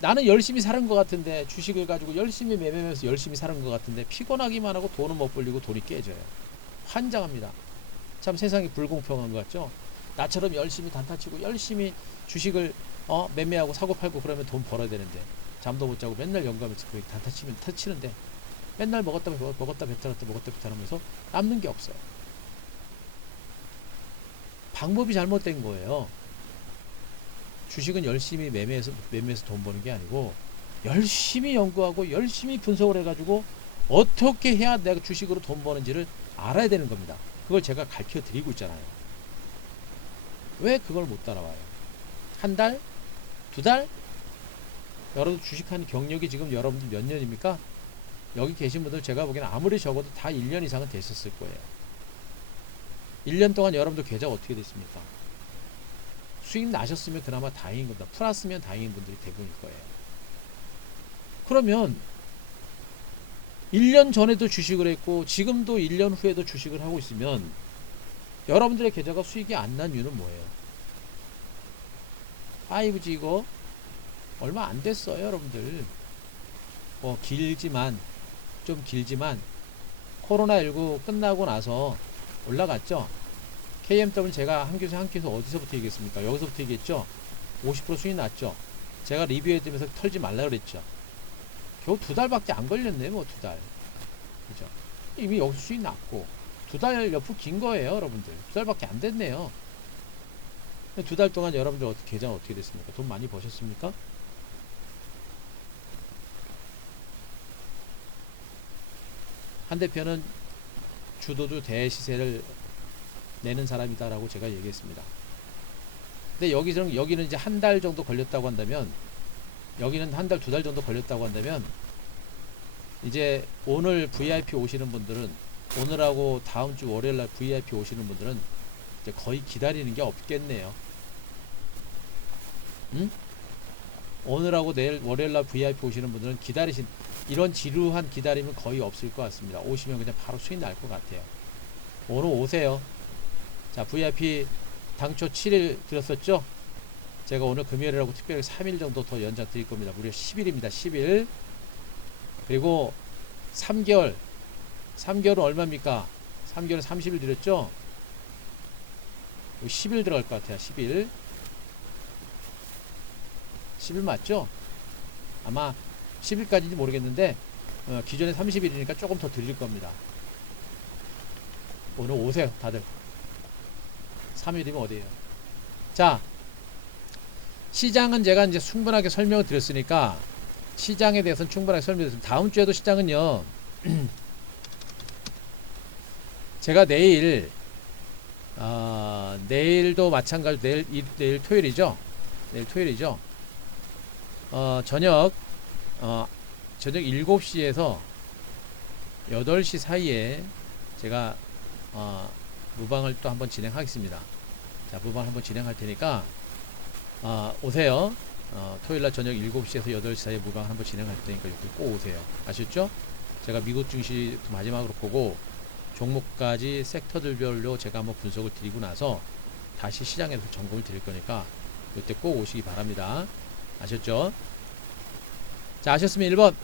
나는 열심히 사는 것 같은데, 주식을 가지고 열심히 매매하면서 열심히 사는 것 같은데 피곤하기만 하고 돈은 못 벌리고 돈이 깨져요. 환장합니다. 참 세상이 불공평한 것 같죠? 나처럼 열심히 단타치고 열심히 주식을 매매하고 사고 팔고 그러면 돈 벌어야 되는데, 잠도 못 자고 맨날 연구하면서 그렇게 단타치는데 맨날 먹었다 배탈하면서 남는 게 없어요. 방법이 잘못된 거예요. 주식은 열심히 매매해서 돈 버는 게 아니고, 열심히 연구하고 열심히 분석을 해가지고 어떻게 해야 내가 주식으로 돈 버는지를 알아야 되는 겁니다. 그걸 제가 가르쳐 드리고 있잖아요. 왜 그걸 못 따라와요? 한 달? 두 달? 여러분 주식하는 경력이 지금 여러분들 몇 년입니까? 여기 계신 분들 제가 보기에는 아무리 적어도 다 1년 이상은 됐었을 거예요. 1년 동안 여러분들 계좌 어떻게 됐습니까? 수익 나셨으면 그나마 다행인 겁니다. 플러스면 다행인 분들이 대부분일 거예요. 그러면 1년 전에도 주식을 했고 지금도 1년 후에도 주식을 하고 있으면 여러분들의 계좌가 수익이 안 난 이유는 뭐예요? 5G 이거 얼마 안 됐어요, 여러분들. 좀 길지만 코로나19 끝나고 나서 올라갔죠. KMW 제가 한 교수 어디서부터 얘기했습니까? 여기서부터 얘기했죠. 50% 수익 났죠. 제가 리뷰해드리면서 털지 말라 그랬죠. 겨우 2달밖에 안 걸렸네. 뭐 2달, 그죠? 이미 여기서 수익 났고 2달 옆으로 긴 거예요, 여러분들. 2달밖에 안 됐네요. 2달 동안 여러분들 계좌는 어떻게 됐습니까? 돈 많이 버셨습니까? 한 대표는 주도주 대시세를 내는 사람이다라고 제가 얘기했습니다. 근데 여기는 이제 한 달 정도 걸렸다고 한다면, 여기는 한 달, 2달 정도 걸렸다고 한다면, 이제 오늘 VIP 오시는 분들은, 오늘하고 다음 주 월요일 날 VIP 오시는 분들은 이제 거의 기다리는 게 없겠네요. 응? 오늘하고 내일 월요일 날 VIP 오시는 분들은 이런 지루한 기다림은 거의 없을 것 같습니다. 오시면 그냥 바로 수익 날 것 같아요. 오늘 오세요. 자, VIP 당초 7일 드렸었죠? 제가 오늘 금요일이라고 특별히 3일 정도 더 연장 드릴 겁니다. 무려 10일입니다. 10일. 그리고 3개월은 얼마입니까? 3개월은 30일 드렸죠? 10일 들어갈 것 같아요. 10일 맞죠? 아마 10일까지인지 모르겠는데 기존에 30일이니까 조금 더 드릴 겁니다. 오늘 오세요, 다들. 3일이면 어디에요? 자, 시장은 제가 이제 충분하게 설명을 드렸으니까 시장에 대해서는 충분하게 설명드렸습니다. 다음 주에도 시장은요, 제가 내일도 마찬가지로 내일 토요일이죠. 내일 토요일이죠. 저녁 7시에서 8시 사이에 제가 무방을 또 한번 진행하겠습니다. 자, 무방을 한번 진행할 테니까 오세요. 토요일날 저녁 7시에서 8시 사이에 무방을 한번 진행할 테니까 여기 꼭 오세요. 아셨죠? 제가 미국 증시 마지막으로 보고 종목까지 섹터들별로 제가 한번 분석을 드리고 나서 다시 시장에서 점검을 드릴 거니까 이때 꼭 오시기 바랍니다. 아셨죠? 자, 아셨으면 1번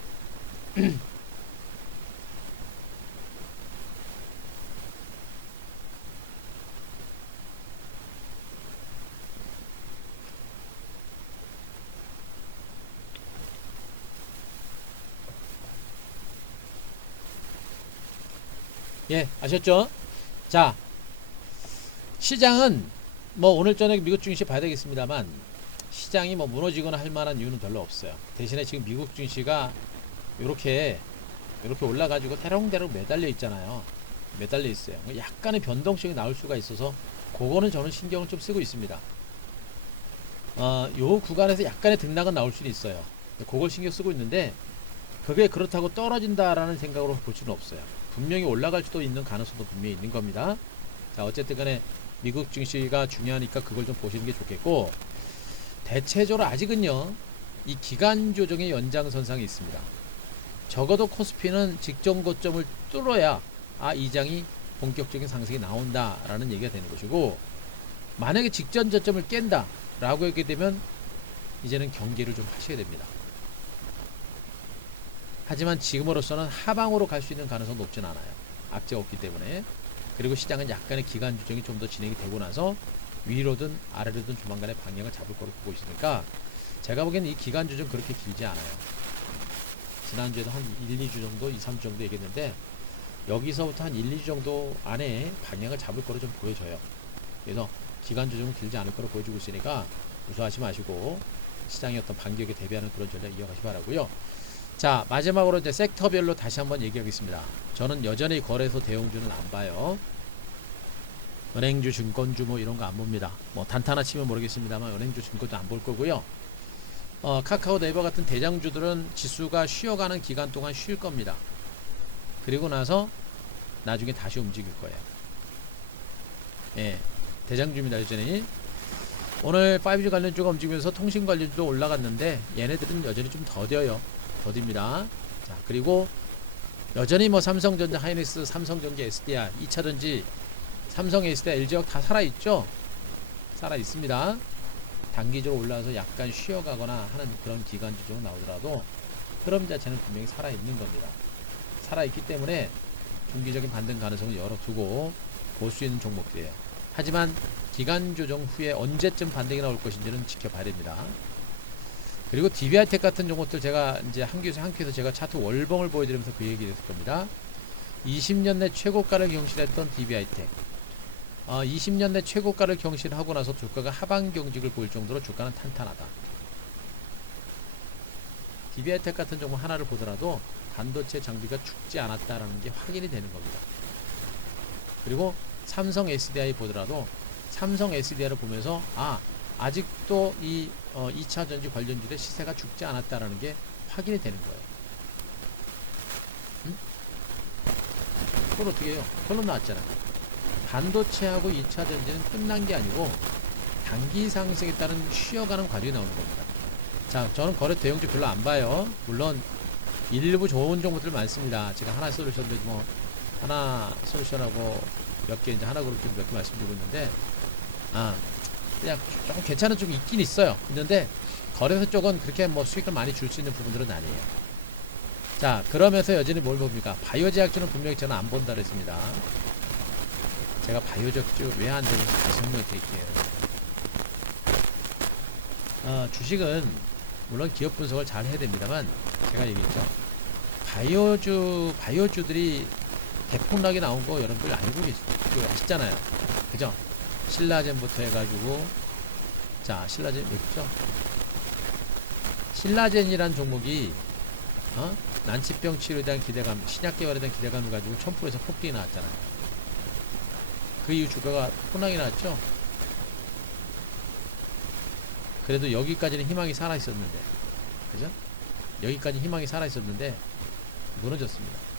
예, 아셨죠? 자, 시장은 뭐 오늘 저녁 미국 증시 봐야 되겠습니다만 시장이 뭐 무너지거나 할 만한 이유는 별로 없어요. 대신에 지금 미국 증시가 이렇게 올라가지고 대롱대롱 매달려 있잖아요. 매달려 있어요. 약간의 변동성이 나올 수가 있어서 그거는 저는 신경을 좀 쓰고 있습니다. 요 구간에서 약간의 등락은 나올 수는 있어요. 그걸 신경 쓰고 있는데 그게 그렇다고 떨어진다라는 생각으로 볼 수는 없어요. 분명히 올라갈 수도 있는 가능성도 분명히 있는 겁니다. 자, 어쨌든 간에 미국 증시가 중요하니까 그걸 좀 보시는 게 좋겠고, 대체적으로 아직은요 이 기간 조정의 연장선상에 있습니다. 적어도 코스피는 직전 고점을 뚫어야 이 장이 본격적인 상승이 나온다라는 얘기가 되는 것이고, 만약에 직전 저점을 깬다 라고 하게 되면 이제는 경계를 좀 하셔야 됩니다. 하지만 지금으로서는 하방으로 갈 수 있는 가능성은 높진 않아요. 악재가 없기 때문에. 그리고 시장은 약간의 기간 조정이 좀 더 진행이 되고 나서 위로든 아래로든 조만간에 방향을 잡을 거로 보고 있으니까, 제가 보기에는 이 기간 조정 그렇게 길지 않아요. 지난주에도 한 1, 2주 정도, 2, 3주 정도 얘기했는데, 여기서부터 한 1, 2주 정도 안에 방향을 잡을 거로 좀 보여져요. 그래서 기간 조정은 길지 않을 거로 보여주고 있으니까 무서워하지 마시고 시장의 어떤 반격에 대비하는 그런 전략 이어가시 바라고요. 자, 마지막으로 이제 섹터별로 다시 한번 얘기하겠습니다. 저는 여전히 거래소 대형주는 안 봐요. 은행주, 증권주 뭐 이런 거 안 봅니다. 뭐 단타나 치면 모르겠습니다만 은행주, 증권주 안 볼 거고요. 카카오, 네이버 같은 대장주들은 지수가 쉬어가는 기간 동안 쉴 겁니다. 그리고 나서 나중에 다시 움직일 거예요. 예, 대장주입니다. 여전히 오늘 5G 관련주가 움직이면서 통신 관련주도 올라갔는데 얘네들은 여전히 좀 더뎌요. 더딥니다. 자, 그리고 여전히 뭐 삼성전자, 하이닉스, 삼성전자, SDI, 2차전지, 삼성, SDI, LG화학 다 살아있죠? 살아있습니다. 단기적으로 올라와서 약간 쉬어가거나 하는 그런 기간 조정 나오더라도 흐름 자체는 분명히 살아있는 겁니다. 살아있기 때문에 중기적인 반등 가능성을 열어두고 볼 수 있는 종목들이에요. 하지만 기간 조정 후에 언제쯤 반등이 나올 것인지는 지켜봐야 됩니다. 그리고 DBI텍 같은 종목들 제가 이제 한 큐에서 제가 차트 월봉을 보여드리면서 그 얘기를 했을 겁니다. 20년 내 최고가를 경신했던 DBI텍, 20년 내 최고가를 경신하고 나서 주가가 하방 경직을 보일 정도로 주가는 탄탄하다. DBI텍 같은 종목 하나를 보더라도 반도체 장비가 죽지 않았다라는 게 확인이 되는 겁니다. 그리고 삼성 SDI 보더라도 삼성 SDI를 보면서 아직도 이 2차 전지 관련주의 시세가 죽지 않았다라는 게 확인이 되는 거예요. 그걸 어떻게 해요? 결론 나왔잖아. 반도체하고 2차 전지는 끝난 게 아니고 단기 상승에 따른 쉬어가는 과정이 나오는 겁니다. 자, 저는 거래 대형주 별로 안 봐요. 물론 일부 좋은 종목들 많습니다. 제가 하나 솔루션도 뭐 하나 솔루션하고 몇 개 이제 하나 그룹 몇 개 말씀드리고 있는데, 그냥 좀 괜찮은 쪽이 있긴 있어요. 있는데 거래소 쪽은 그렇게 뭐 수익을 많이 줄 수 있는 부분들은 아니에요. 자, 그러면서 여전히 뭘 봅니까? 바이오 제약주는 분명히 저는 안 본다 그랬습니다. 제가 바이오 제약주 왜 안 되는지 다시 설명해 드릴게요. 주식은 물론 기업 분석을 잘 해야 됩니다만, 제가 얘기했죠. 바이오주들이 대폭락이 나온 거 여러분들 알고 아시잖아요. 그죠? 신라젠부터 해가지고, 자, 신라젠 몇죠? 신라젠이란 종목이 난치병 치료에 대한 기대감, 신약 개발에 대한 기대감을 가지고 1000%에서 폭등이 나왔잖아요. 그 이후 주가가 폭락이 나왔죠. 그래도 여기까지는 희망이 살아있었는데, 그죠? 여기까지 희망이 살아있었는데 무너졌습니다.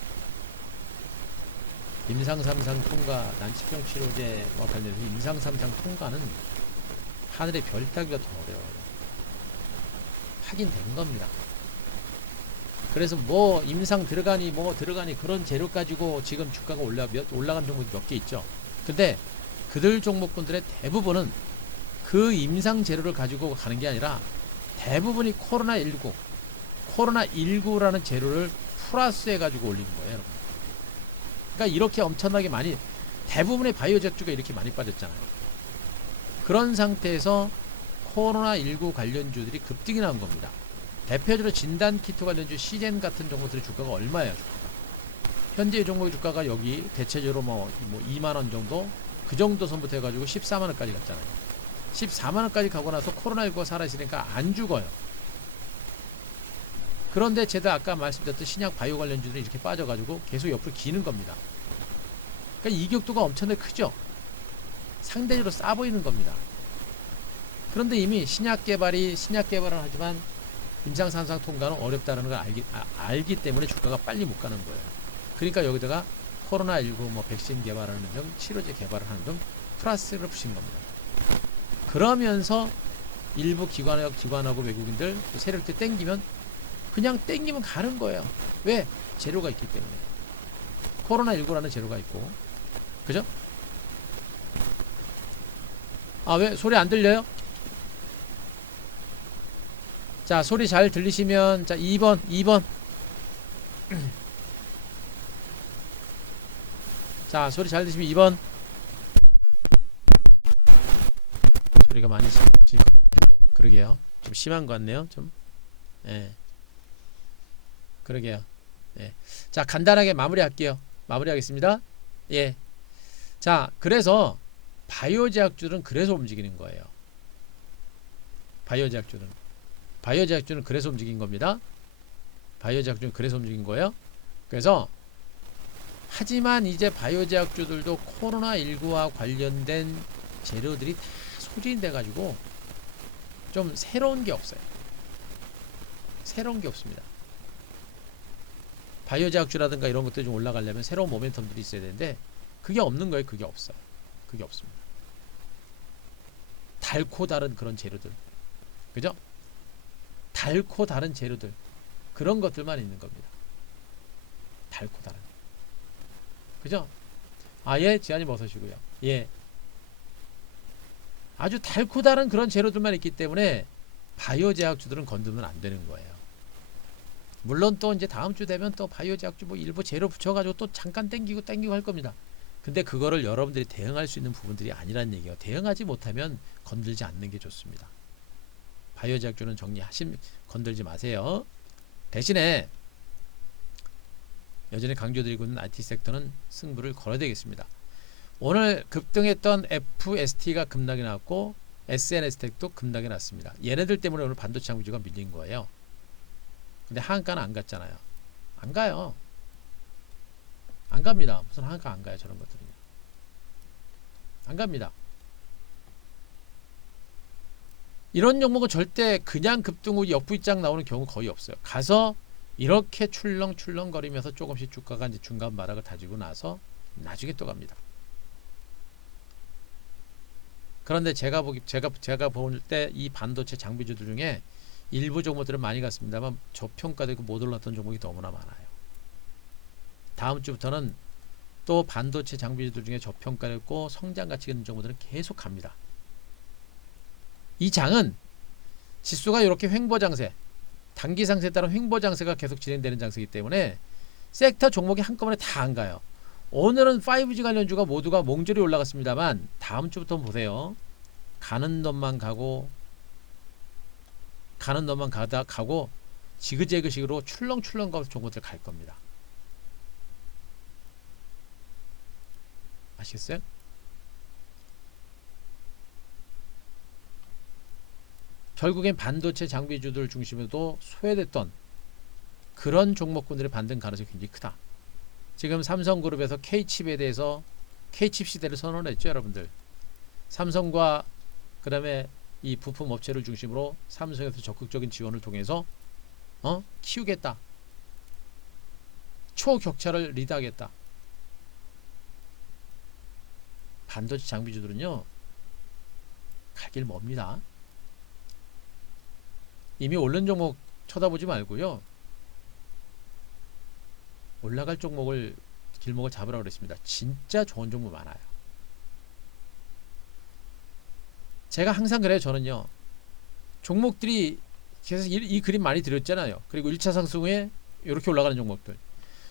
임상3상 통과, 난치병 치료제와 관련해서 임상3상 통과는 하늘의 별 따기가 더 어려워요. 확인된 겁니다. 그래서 뭐 임상 들어가니 그런 재료 가지고 지금 주가가 올라간 종목이 몇 개 있죠. 근데 그들 종목군들의 대부분은 그 임상 재료를 가지고 가는 게 아니라 대부분이 코로나19라는 재료를 플러스해 가지고 올리는 거예요, 여러분. 그러니까 이렇게 엄청나게 많이, 대부분의 바이오 제약주가 이렇게 많이 빠졌잖아요. 그런 상태에서 코로나19 관련주들이 급등이 나온 겁니다. 대표적으로 진단키트 관련주 시젠 같은 종목들의 주가가 얼마예요? 현재 이 종목의 주가가 여기 대체적으로 뭐 2만원 정도, 그 정도 선부터 해가지고 14만원까지 갔잖아요. 14만원까지 가고 나서 코로나19가 살아있으니까 안 죽어요. 그런데 제가 아까 말씀드렸던 신약 바이오 관련주들이 이렇게 빠져가지고 계속 옆으로 기는 겁니다. 그러니까 이격도가 엄청나게 크죠. 상대적으로 싸 보이는 겁니다. 그런데 이미 신약 개발은 하지만 임상3상 통과는 어렵다는 걸 알기 때문에 주가가 빨리 못 가는 거예요. 그러니까 여기다가 코로나19 뭐 백신 개발하는 등 치료제 개발을 하는 등 플러스를 붙인 겁니다. 그러면서 일부 기관하고 외국인들 세력들 땡기면 그냥 땡기면 가는 거예요. 왜? 재료가 있기 때문에. 코로나19라는 재료가 있고. 그죠? 아, 왜 소리 안 들려요? 자, 소리 잘 들리시면 자, 2번. 자, 소리 잘 들리시면 2번. 소리가 많이 그러게요. 좀 심한 것 같네요. 좀. 예. 그러게요. 예. 자, 간단하게 마무리할게요. 마무리하겠습니다. 예. 자, 그래서 바이오 제약주는 그래서 움직이는 거예요. 바이오 제약주는 그래서 움직인 겁니다. 바이오 제약주는 그래서 움직인 거예요. 그래서 하지만 이제 바이오 제약주들도 코로나19와 관련된 재료들이 다 소진돼 가지고 좀 새로운 게 없어요. 새로운 게 없습니다. 바이오 제약주라든가 이런 것들이 좀 올라가려면 새로운 모멘텀들이 있어야 되는데 그게 없는 거예요. 그게 없어요. 그게 없습니다. 달고 다른 그런 재료들, 그죠? 달고 다른 재료들, 그런 것들만 있는 겁니다. 달고 다른, 그죠? 예, 지안이 벗으시고요. 예, 아주 달고 다른 그런 재료들만 있기 때문에 바이오 제약주들은 건드면 안 되는 거예요. 물론 또 이제 다음 주 되면 또 바이오 제약주 뭐 일부 재료 붙여가지고 또 잠깐 땡기고 할 겁니다. 근데 그거를 여러분들이 대응할 수 있는 부분들이 아니란 얘기예요. 대응하지 못하면 건들지 않는 게 좋습니다. 바이오 제약주는 건들지 마세요. 대신에 여전히 강조드리고 있는 IT 섹터는 승부를 걸어야 되겠습니다. 오늘 급등했던 FST가 급락이 나왔고 SNS텍도 급락이 났습니다. 얘네들 때문에 오늘 반도체 장비주가 밀린 거예요. 근데 하한가는 안 갔잖아요. 안 가요. 안 갑니다. 무슨 하한가 안 가요. 저런 것들은 안 갑니다. 이런 종목은 절대 그냥 급등 후 역부입장 나오는 경우 거의 없어요. 가서 이렇게 출렁출렁거리면서 조금씩 주가가 이제 중간 바닥을 다지고 나서 나중에 또 갑니다. 그런데 제가 볼 때 이 반도체 장비주들 중에 일부 종목들은 많이 갔습니다만 저평가되고 못 올랐던 종목이 너무나 많아요. 다음 주부터는 또 반도체 장비주들 중에 저평가됐고 성장 가치 있는 종목들은 계속 갑니다. 이 장은 지수가 이렇게 횡보장세, 단기 상세에 따른 횡보장세가 계속 진행되는 장세이기 때문에 섹터 종목이 한꺼번에 다 안 가요. 오늘은 5G 관련주가 모두가 몽졸이 올라갔습니다만 다음 주부터 보세요. 가는 놈만 가고 지그재그식으로 출렁출렁 가서 종목들 갈 겁니다. 아시겠어요? 결국엔 반도체 장비주들 중심으로도 소외됐던 그런 종목군들의 반등 가능성이 굉장히 크다. 지금 삼성그룹에서 K칩에 대해서 K칩 시대를 선언했죠, 여러분들. 삼성과 그 다음에 이 부품 업체를 중심으로 삼성에서 적극적인 지원을 통해서 키우겠다. 초격차를 리드하겠다. 반도체 장비주들은요, 갈 길 멉니다. 이미 오른 종목 쳐다보지 말고요. 올라갈 길목을 잡으라고 그랬습니다. 진짜 좋은 종목 많아요. 제가 항상 그래요. 저는요. 종목들이 계속 이 그림 많이 드렸잖아요. 그리고 1차 상승 후에 이렇게 올라가는 종목들.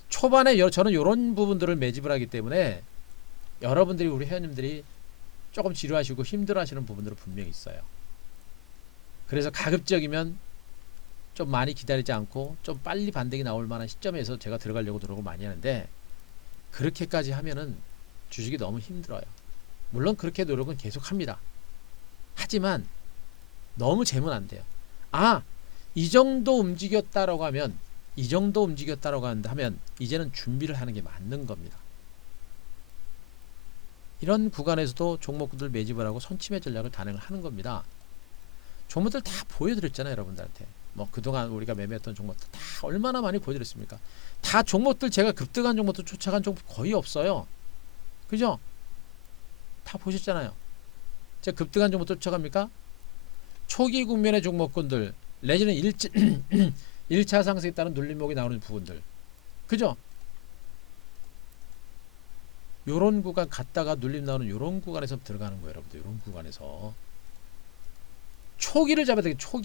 초반에 저는 이런 부분들을 매집을 하기 때문에 여러분들이 우리 회원님들이 조금 지루하시고 힘들어하시는 부분들은 분명히 있어요. 그래서 가급적이면 좀 많이 기다리지 않고 좀 빨리 반등이 나올 만한 시점에서 제가 들어가려고 노력을 많이 하는데 그렇게까지 하면은 주식이 너무 힘들어요. 물론 그렇게 노력은 계속 합니다. 하지만 너무 재면 안 돼요. 이 정도 움직였다라고 하면 이제는 준비를 하는 게 맞는 겁니다. 이런 구간에서도 종목들 매집을 하고 선침해 전략을 단행을 하는 겁니다. 종목들 다 보여드렸잖아요, 여러분들한테. 뭐 그동안 우리가 매매했던 종목들 다 얼마나 많이 보여드렸습니까? 다 종목들 제가 급등한 종목들 쫓아간 종목 거의 없어요. 그죠? 다 보셨잖아요. 제가 급등한 종목 쫓아갑니까? 초기 국면의 종목군들 내지는 1차 상승에 따른 눌림목이 나오는 부분들, 그죠? 요런 구간 갔다가 눌림 나오는 요런 구간에서 들어가는 거예요, 여러분들. 요런 구간에서 초기를 잡아야 되겠죠.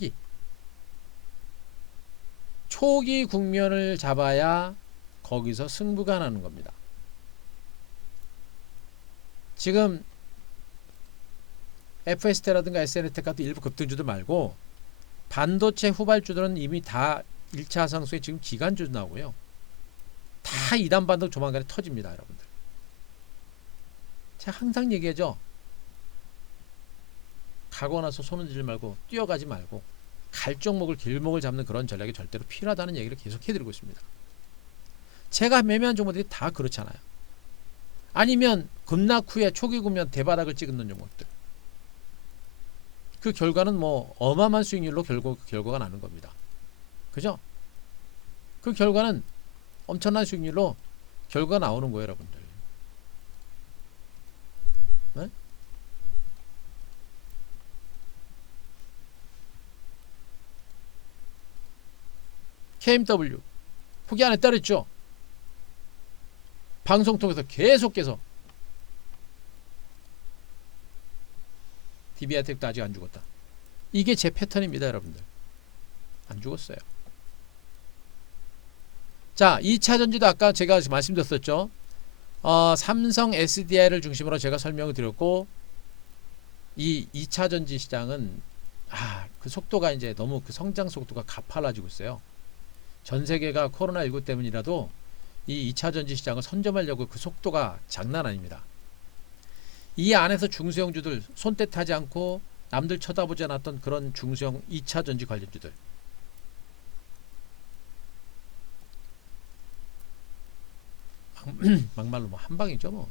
초기 국면을 잡아야 거기서 승부가 나는 겁니다. 지금 FST라든가 SNT 같은 일부 급등주들 말고 반도체 후발주들은 이미 다 1차 상승에 지금 기간주 나오고요. 다 2단 반등 조만간에 터집니다, 여러분들. 제가 항상 얘기하죠. 가고 나서 손 흔들지 말고 뛰어가지 말고 갈 종목을 길목을 잡는 그런 전략이 절대로 필요하다는 얘기를 계속 해드리고 있습니다. 제가 매매한 종목들이 다 그렇잖아요. 아니면 급락 후에 초기 국면 대바닥을 찍는 종목들. 그 결과는 뭐 어마어마한 수익률로 결과가 나는 겁니다. 그죠? 그 결과는 엄청난 수익률로 결과가 나오는 거예요, 여러분들. 네? KMW 포기 안 했다 그랬죠? 방송 통해서 계속해서 DB하텍도 아직 안 죽었다. 이게 제 패턴입니다, 여러분들. 안 죽었어요. 자, 2차 전지도 아까 제가 말씀드렸었죠. 삼성 SDI를 중심으로 제가 설명을 드렸고, 이 2차 전지 시장은 그 속도가 이제 너무 그 성장 속도가 가팔라지고 있어요. 전 세계가 코로나19 때문이라도 이 2차 전지 시장을 선점하려고 그 속도가 장난 아닙니다. 이 안에서 중소형주들 손때 타지 않고 남들 쳐다보지 않았던 그런 중소형 2차 전지 관련주들, 막말로 뭐 한방이죠 뭐.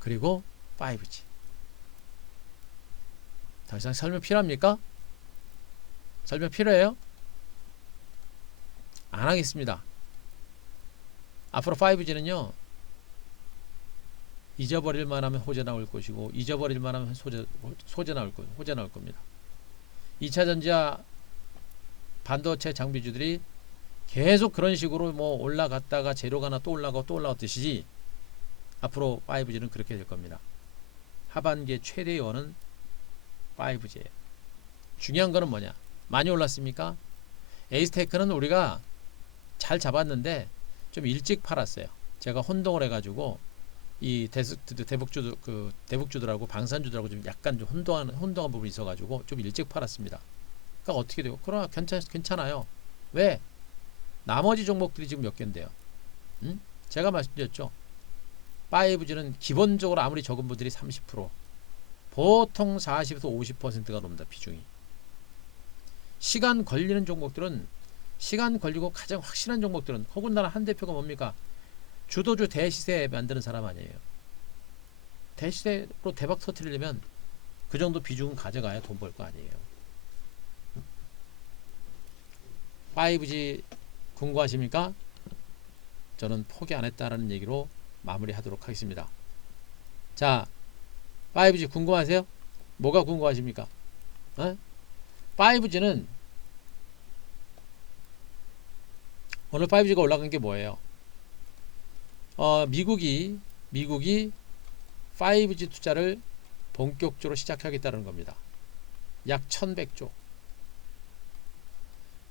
그리고 5G. 더 이상 설명 필요합니까? 설명 필요해요? 안 하겠습니다. 앞으로 5G는요, 잊어버릴 만하면 호재 나올 것이고, 잊어버릴 만하면 호재 나올 겁니다. 2차 전지와 반도체 장비주들이 계속 그런 식으로 뭐 올라갔다가 재료가 하나 또 올라가고 또 올라갔듯이 앞으로 5G는 그렇게 될 겁니다. 하반기의 최대의 원은 5G예요. 중요한 거는 뭐냐? 많이 올랐습니까? 에이스테크는 우리가 잘 잡았는데 좀 일찍 팔았어요. 제가 혼동을 해가지고 이 대북주들하고 방산주들하고 좀 약간 좀 혼동한 부분이 있어가지고 좀 일찍 팔았습니다. 그러니까 어떻게 돼요? 그러나 괜찮아요. 왜? 나머지 종목들이 지금 몇 개인데요. 제가 말씀드렸죠. 5G는 기본적으로 아무리 적은 분들이 30%, 보통 40에서 50%가 넘는다, 비중이. 시간 걸리는 종목들은, 시간 걸리고 가장 확실한 종목들은, 더군다나 한 대표가 뭡니까? 주도주 대시세 만드는 사람 아니에요. 대시세로 대박 터뜨리려면 그 정도 비중은 가져가야 돈 벌 거 아니에요. 5G 궁금하십니까? 저는 포기 안 했다라는 얘기로 마무리하도록 하겠습니다. 자, 5G 궁금하세요? 뭐가 궁금하십니까? 5G는 오늘 5G가 올라간 게 뭐예요? 미국이 5G 투자를 본격적으로 시작하겠다는 겁니다. 약 1100조,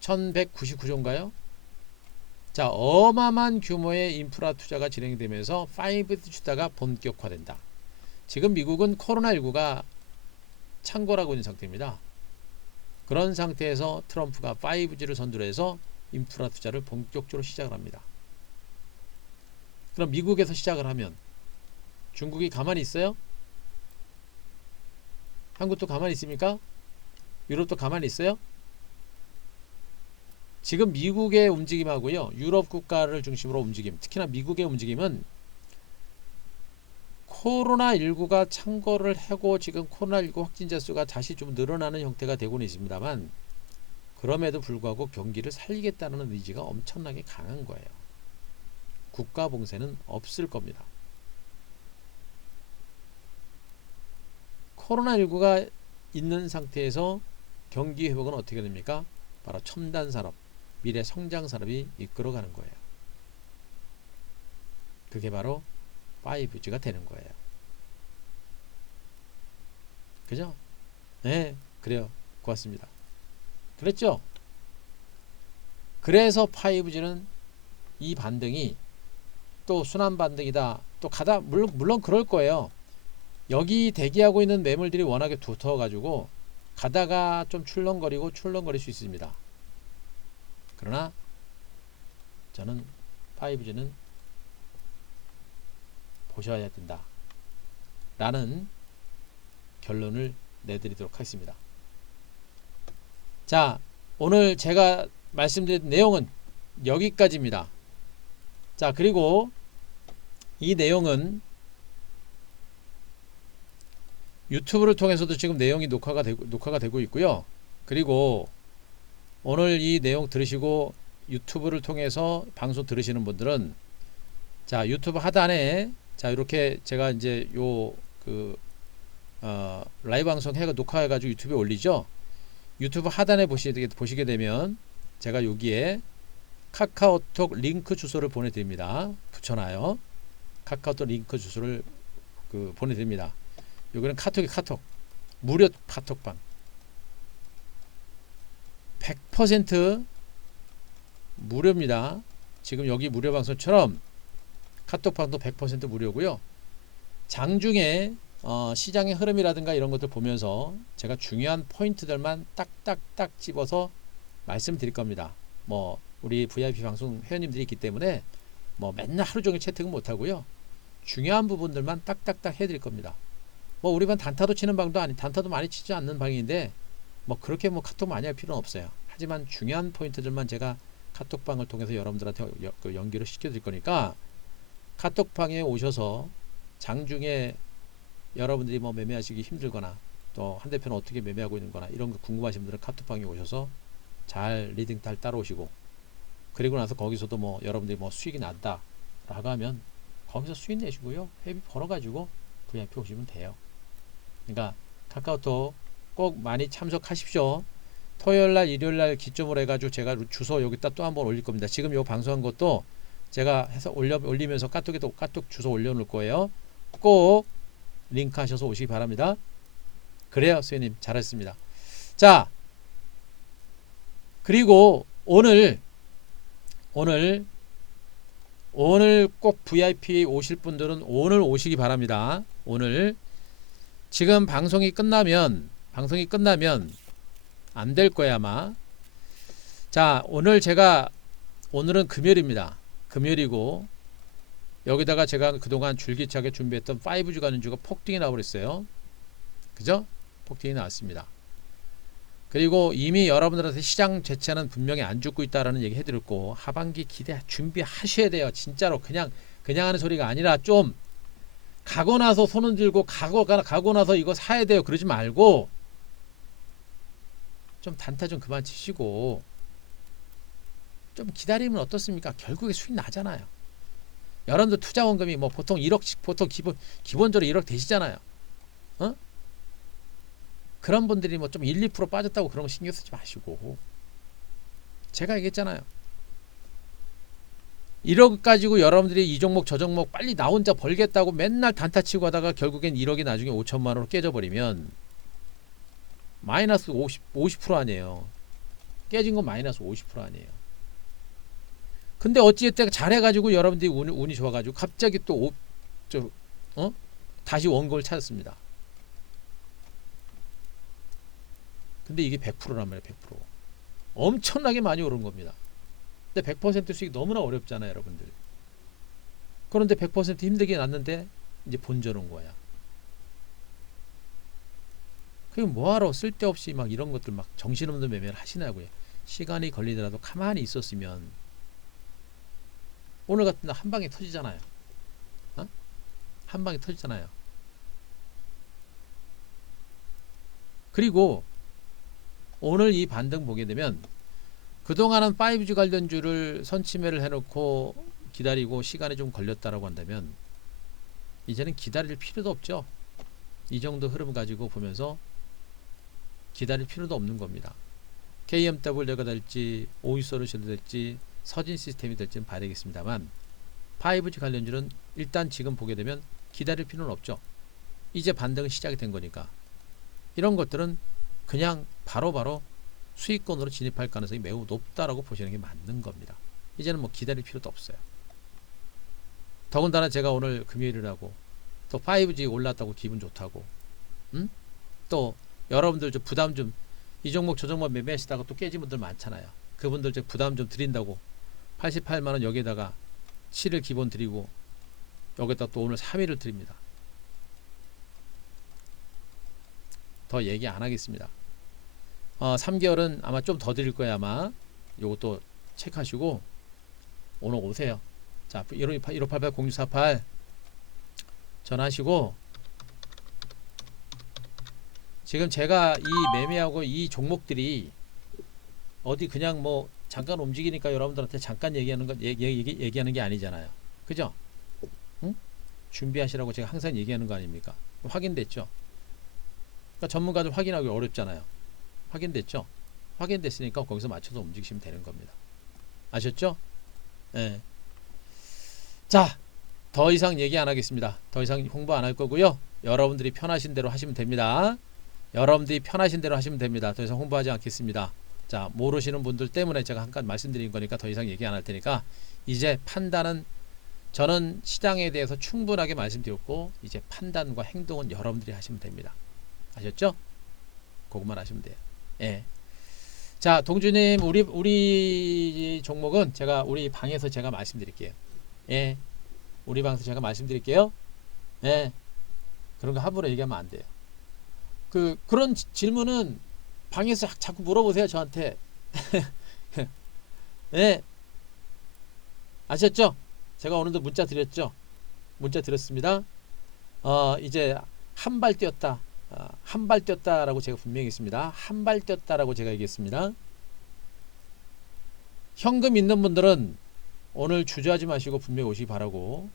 1199조인가요? 자, 어마어마한 규모의 인프라 투자가 진행되면서 5G 투자가 본격화된다. 지금 미국은 코로나19가 창궐하고 있는 상태입니다. 그런 상태에서 트럼프가 5G를 선두로 해서 인프라 투자를 본격적으로 시작을 합니다. 그럼 미국에서 시작을 하면 중국이 가만히 있어요? 한국도 가만히 있습니까? 유럽도 가만히 있어요? 지금 미국의 움직임하고요, 유럽 국가를 중심으로 움직임, 특히나 미국의 움직임은 코로나19가 창궐을 하고 지금 코로나19 확진자 수가 다시 좀 늘어나는 형태가 되고는 있습니다만, 그럼에도 불구하고 경기를 살리겠다는 의지가 엄청나게 강한 거예요. 국가 봉쇄는 없을 겁니다. 코로나19가 있는 상태에서 경기 회복은 어떻게 됩니까? 바로 첨단 산업, 미래 성장 산업이 이끌어가는 거예요. 그게 바로 5G가 되는 거예요. 그죠? 네, 그래요. 고맙습니다. 그랬죠? 그래서 5G는 이 반등이 또 순환 반등이다. 또 가다 물론 그럴 거예요. 여기 대기하고 있는 매물들이 워낙에 두터워가지고 가다가 좀 출렁거릴 수 있습니다. 그러나 저는 5G는 보셔야 된다 라는 결론을 내드리도록 하겠습니다. 자, 오늘 제가 말씀드린 내용은 여기까지입니다. 자, 그리고 이 내용은 유튜브를 통해서도 지금 내용이 녹화가 되고 있고요. 그리고 오늘 이 내용 들으시고 유튜브를 통해서 방송 들으시는 분들은 자, 유튜브 하단에 자, 이렇게 제가 이제 라이브 방송 녹화해 가지고 유튜브에 올리죠. 유튜브 하단에 보시게 되면 제가 여기에 카카오톡 링크 주소를 보내드립니다. 붙여놔요. 카카오톡 링크 주소를 보내드립니다. 여기는 카톡 무료 카톡방 100% 무료입니다. 지금 여기 무료 방송처럼 카톡방도 100% 무료고요. 장중에 시장의 흐름이라든가 이런 것들 보면서 제가 중요한 포인트들만 딱딱딱 집어서 말씀드릴 겁니다. 뭐 우리 VIP 방송 회원님들이 있기 때문에 뭐 맨날 하루 종일 채팅은 못하고요. 중요한 부분들만 딱딱딱 해드릴 겁니다. 뭐 우리 반 단타도 치는 방도 단타도 많이 치지 않는 방인데 뭐 그렇게 뭐 카톡 많이 할 필요는 없어요. 하지만 중요한 포인트들만 제가 카톡방을 통해서 여러분들한테 연결을 시켜드릴 거니까 카톡방에 오셔서 장중에 여러분들이 뭐 매매하시기 힘들거나 또 한 대표는 어떻게 매매하고 있는 거나 이런 거 궁금하신 분들은 카톡방에 오셔서 잘 리딩 잘 따라오시고 그리고 나서 거기서도 뭐 여러분들이 뭐 수익이 난다 라고 하면 거기서 수익 내시고요. 회비 벌어가지고 VIP 오시면 돼요. 그러니까 카카오톡 꼭 많이 참석하십시오. 토요일날 일요일날 기점으로 해가지고 제가 주소 여기다 또 한번 올릴 겁니다. 지금 요 방송한 것도 제가 해서 올리면서 카톡에도 카톡 주소 올려놓을 거예요. 꼭 링크 하셔서 오시기 바랍니다. 그래요 선생님 잘했습니다. 자, 그리고 오늘 꼭 VIP 오실 분들은 오늘 오시기 바랍니다. 오늘 지금 방송이 끝나면 안 될 거야 아마. 자, 오늘은 금요일입니다. 금요일이고 여기다가 제가 그동안 줄기차게 준비했던 5G 가는 주가 폭등이 나와버렸어요. 그죠? 폭등이 나왔습니다. 그리고 이미 여러분들한테 시장 자체는 분명히 안 죽고 있다라는 얘기 해드렸고 하반기 준비하셔야 돼요. 진짜로 그냥 하는 소리가 아니라 좀 가고 나서 손은 들고 가고 나서 이거 사야 돼요. 그러지 말고 좀 단타 좀 그만 치시고 좀 기다리면 어떻습니까? 결국에 수익 나잖아요. 여러분들 투자 원금이 뭐 보통 1억씩 보통 기본적으로 1억 되시잖아요. 어? 그런 분들이 뭐 좀 1, 2% 빠졌다고 그런 거 신경 쓰지 마시고 제가 얘기했잖아요. 1억 가지고 여러분들이 이 종목 저 종목 빨리 나 혼자 벌겠다고 맨날 단타 치고 하다가 결국엔 1억이 나중에 5천만 원으로 깨져버리면 마이너스 50% 아니에요. 깨진 건 마이너스 50% 아니에요. 근데 어찌됐든 잘해가지고 여러분들이 운이 좋아가지고 갑자기 또 다시 원금을 찾았습니다. 근데 이게 100%란 말이에요. 100%. 엄청나게 많이 오른 겁니다. 근데 100% 수익 너무나 어렵잖아요, 여러분들. 그런데 100% 힘들게 났는데 이제 본전 온 거야. 그게 뭐하러 쓸데없이 막 이런 것들 막 정신없는 매매를 하시냐고요. 시간이 걸리더라도 가만히 있었으면 오늘 같은 날 한 방에 터지잖아요. 한 방에 터지잖아요. 그리고 오늘 이 반등 보게 되면 그동안은 5G 관련주를 선침해를 해놓고 기다리고 시간이 좀 걸렸다라고 한다면 이제는 기다릴 필요도 없죠. 이 정도 흐름 가지고 보면서 기다릴 필요도 없는 겁니다. KMW가 될지 오이솔루션이 될지 서진 시스템이 될지는 봐야 되겠습니다만 5G 관련주는 일단 지금 보게 되면 기다릴 필요는 없죠. 이제 반등은 시작이 된 거니까 이런 것들은 그냥 바로바로 수익권으로 진입할 가능성이 매우 높다라고 보시는 게 맞는 겁니다. 이제는 뭐 기다릴 필요도 없어요. 더군다나 제가 오늘 금요일이라고 또 5G 올랐다고 기분 좋다고 또 여러분들 좀 부담 좀 이 종목 저 종목 매매하시다가 또 깨진 분들 많잖아요. 그분들 좀 부담 좀 드린다고 88만원 여기에다가 7일 기본 드리고 여기다 또 오늘 3일을 드립니다. 더 얘기 안 하겠습니다. 3개월은 아마 좀 더 드릴 거예요. 아마 요것도 체크하시고 오늘 오세요. 자, 1588-0648 전화하시고 지금 제가 이 매매하고 이 종목들이 어디 그냥 뭐 잠깐 움직이니까 여러분들한테 잠깐 얘기하는 게 아니잖아요. 그죠? 응? 준비하시라고 제가 항상 얘기하는 거 아닙니까? 확인됐죠? 그러니까 전문가들 확인하기 어렵잖아요. 확인됐죠? 확인됐으니까 거기서 맞춰서 움직이시면 되는 겁니다. 아셨죠? 네. 자, 더 이상 얘기 안 하겠습니다. 더 이상 홍보 안 할 거고요. 여러분들이 편하신 대로 하시면 됩니다. 여러분들이 편하신 대로 하시면 됩니다. 더 이상 홍보하지 않겠습니다. 자, 모르시는 분들 때문에 제가 한칸 말씀드린 거니까 더 이상 얘기 안 할 테니까 이제 판단은 저는 시장에 대해서 충분하게 말씀드렸고 이제 판단과 행동은 여러분들이 하시면 됩니다. 아셨죠? 그것만 하시면 돼요. 예. 자, 동주님 우리 종목은 제가 우리 방에서 제가 말씀드릴게요. 예. 우리 방에서 제가 말씀드릴게요. 예. 그런 거 함부로 얘기하면 안 돼요. 그런 질문은 방에서 자꾸 물어보세요, 저한테. 예. 아셨죠? 제가 오늘도 문자 드렸죠? 문자 드렸습니다. 이제 한 발 뛰었다. 한 발 뛰었다라고 제가 분명히 했습니다. 한 발 뛰었다라고 제가 얘기했습니다. 현금 있는 분들은 오늘 주저하지 마시고 분명히 오시기 바라고,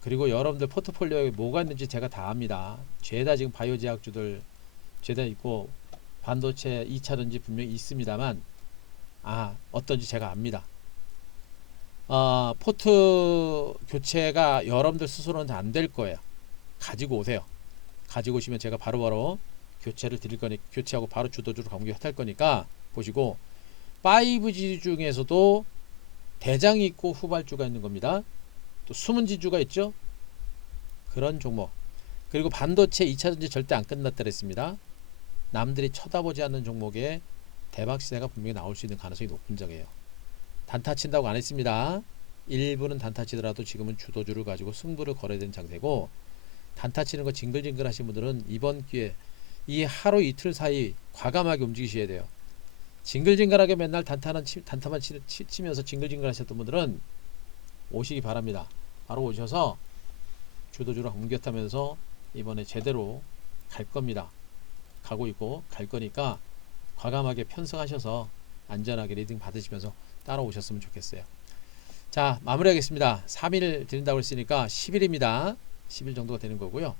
그리고 여러분들 포트폴리오에 뭐가 있는지 제가 다 압니다. 죄다 지금 바이오 제약주들 죄다 있고 반도체 2차전지 분명히 있습니다만 어떤지 제가 압니다. 포트 교체가 여러분들 스스로는 안 될 거예요. 가지고 오세요. 가지고 오시면 제가 바로바로 교체를 드릴 거니까, 교체하고 바로 주도주로 공격할 거니까 보시고, 5G 중에서도 대장이 있고 후발주가 있는 겁니다. 또 숨은 지주가 있죠. 그런 종목. 그리고 반도체 2차전지 절대 안 끝났다 그랬습니다. 남들이 쳐다보지 않는 종목에 대박 시세가 분명히 나올 수 있는 가능성이 높은 점이에요. 단타 친다고 안 했습니다. 일부는 단타 치더라도 지금은 주도주를 가지고 승부를 걸어야 되는 장세고, 단타 치는 거 징글징글 하신 분들은 이번 기회에 이 하루 이틀 사이 과감하게 움직이셔야 돼요. 징글징글하게 맨날 단타만 치면서 징글징글 하셨던 분들은 오시기 바랍니다. 바로 오셔서 주도주를 공격하면서 이번에 제대로 갈 겁니다. 가고 있고 갈 거니까 과감하게 편성하셔서 안전하게 리딩 받으시면서 따라오셨으면 좋겠어요. 자, 마무리하겠습니다. 3일 드린다고 했으니까 10일입니다. 10일 정도가 되는 거고요.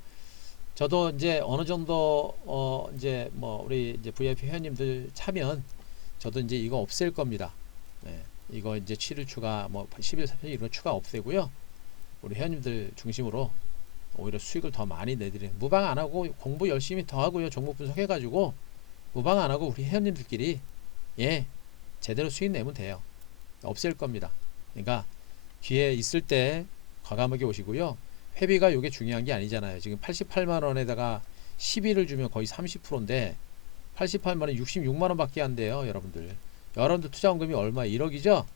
저도 이제 어느 정도 이제 뭐 우리 이제 VIP 회원님들 차면 저도 이제 이거 없앨 겁니다. 네, 이거 이제 7일 추가 뭐 10일 3일 이런 추가 없애고요. 우리 회원님들 중심으로 오히려 수익을 더 많이 내드리는, 무방 안 하고 공부 열심히 더 하고요. 종목 분석해 가지고 무방 안 하고 우리 회원님들끼리 제대로 수익 내면 돼요. 없앨 겁니다. 그러니까 기회 있을 때 과감하게 오시고요. 회비가 요게 중요한 게 아니잖아요. 지금 88만원에다가 10일을 주면 거의 30%인데 88만원 66만원 밖에 안 돼요. 여러분들 투자원금이 얼마? 1억이죠?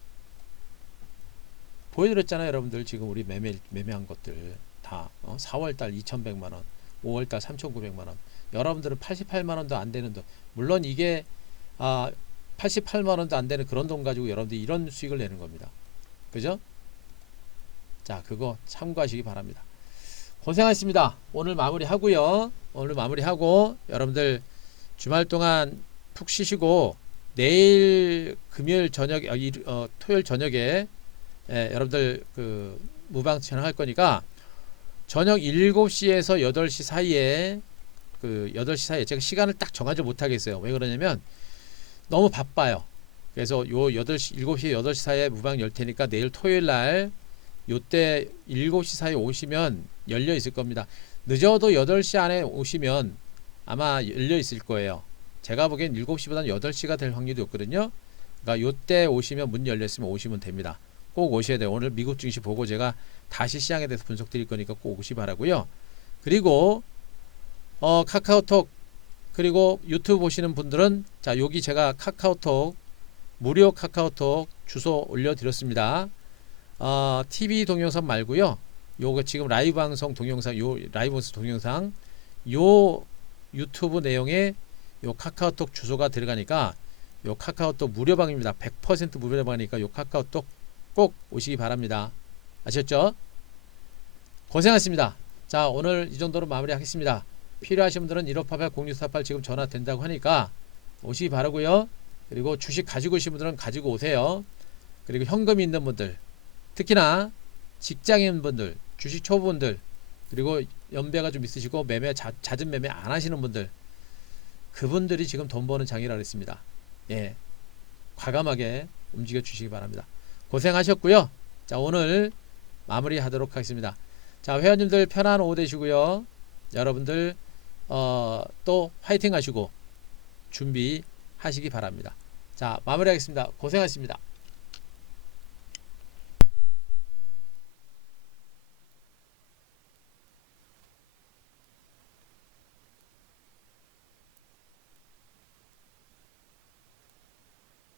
보여드렸잖아요. 여러분들 지금 우리 매매한 것들 다 4월달 2100만원, 5월달 3900만원, 여러분들은 88만원도 안 되는 돈, 물론 이게 88만원도 안 되는 그런 돈 가지고 여러분들이 이런 수익을 내는 겁니다. 그죠? 자, 그거 참고하시기 바랍니다. 고생하셨습니다. 오늘 마무리하고요. 오늘 마무리하고 여러분들 주말 동안 푹 쉬시고 내일 금요일 저녁 토요일 저녁에 여러분들 무방 촬영할 거니까 저녁 7시에서 8시 사이에 그 8시 사이에 제가 시간을 딱 정하지 못하겠어요. 왜 그러냐면 너무 바빠요. 그래서 요 8시 7시 8시 사이에 무방 열 테니까 내일 토요일 날 요때 7시 사이에 오시면 열려 있을 겁니다. 늦어도 8시 안에 오시면 아마 열려 있을 거예요. 제가 보기엔 7시보다는 8시가 될 확률이 높거든요. 그러니까 요때 오시면 문 열려 있으면 오시면 됩니다. 꼭 오셔야 돼요. 오늘 미국 증시 보고 제가 다시 시장에 대해서 분석 드릴 거니까 꼭 오시 바라고요. 그리고 카카오톡 그리고 유튜브 보시는 분들은 자 여기 제가 카카오톡 무료 카카오톡 주소 올려드렸습니다. TV 동영상 말고요. 요거 지금 라이브 방송 동영상 요 라이브 방송 동영상 요 유튜브 내용에 요 카카오톡 주소가 들어가니까 요 카카오톡 무료방입니다. 100% 무료방이니까 요 카카오톡 꼭 오시기 바랍니다. 아셨죠? 고생하셨습니다. 자 오늘 이 정도로 마무리하겠습니다. 필요하신 분들은 1588-0648 지금 전화 된다고 하니까 오시기 바라고요. 그리고 주식 가지고 계신 분들은 가지고 오세요. 그리고 현금이 있는 분들 특히나 직장인 분들 주식 초보분들 그리고 연배가 좀 있으시고 매매 잦은 매매 안 하시는 분들 그분들이 지금 돈 버는 장이라 그랬습니다. 예, 과감하게 움직여 주시기 바랍니다. 고생하셨고요. 자 오늘 마무리하도록 하겠습니다. 자 회원님들 편안한 오후 되시고요. 여러분들 또 화이팅 하시고 준비하시기 바랍니다. 자 마무리하겠습니다. 고생하셨습니다.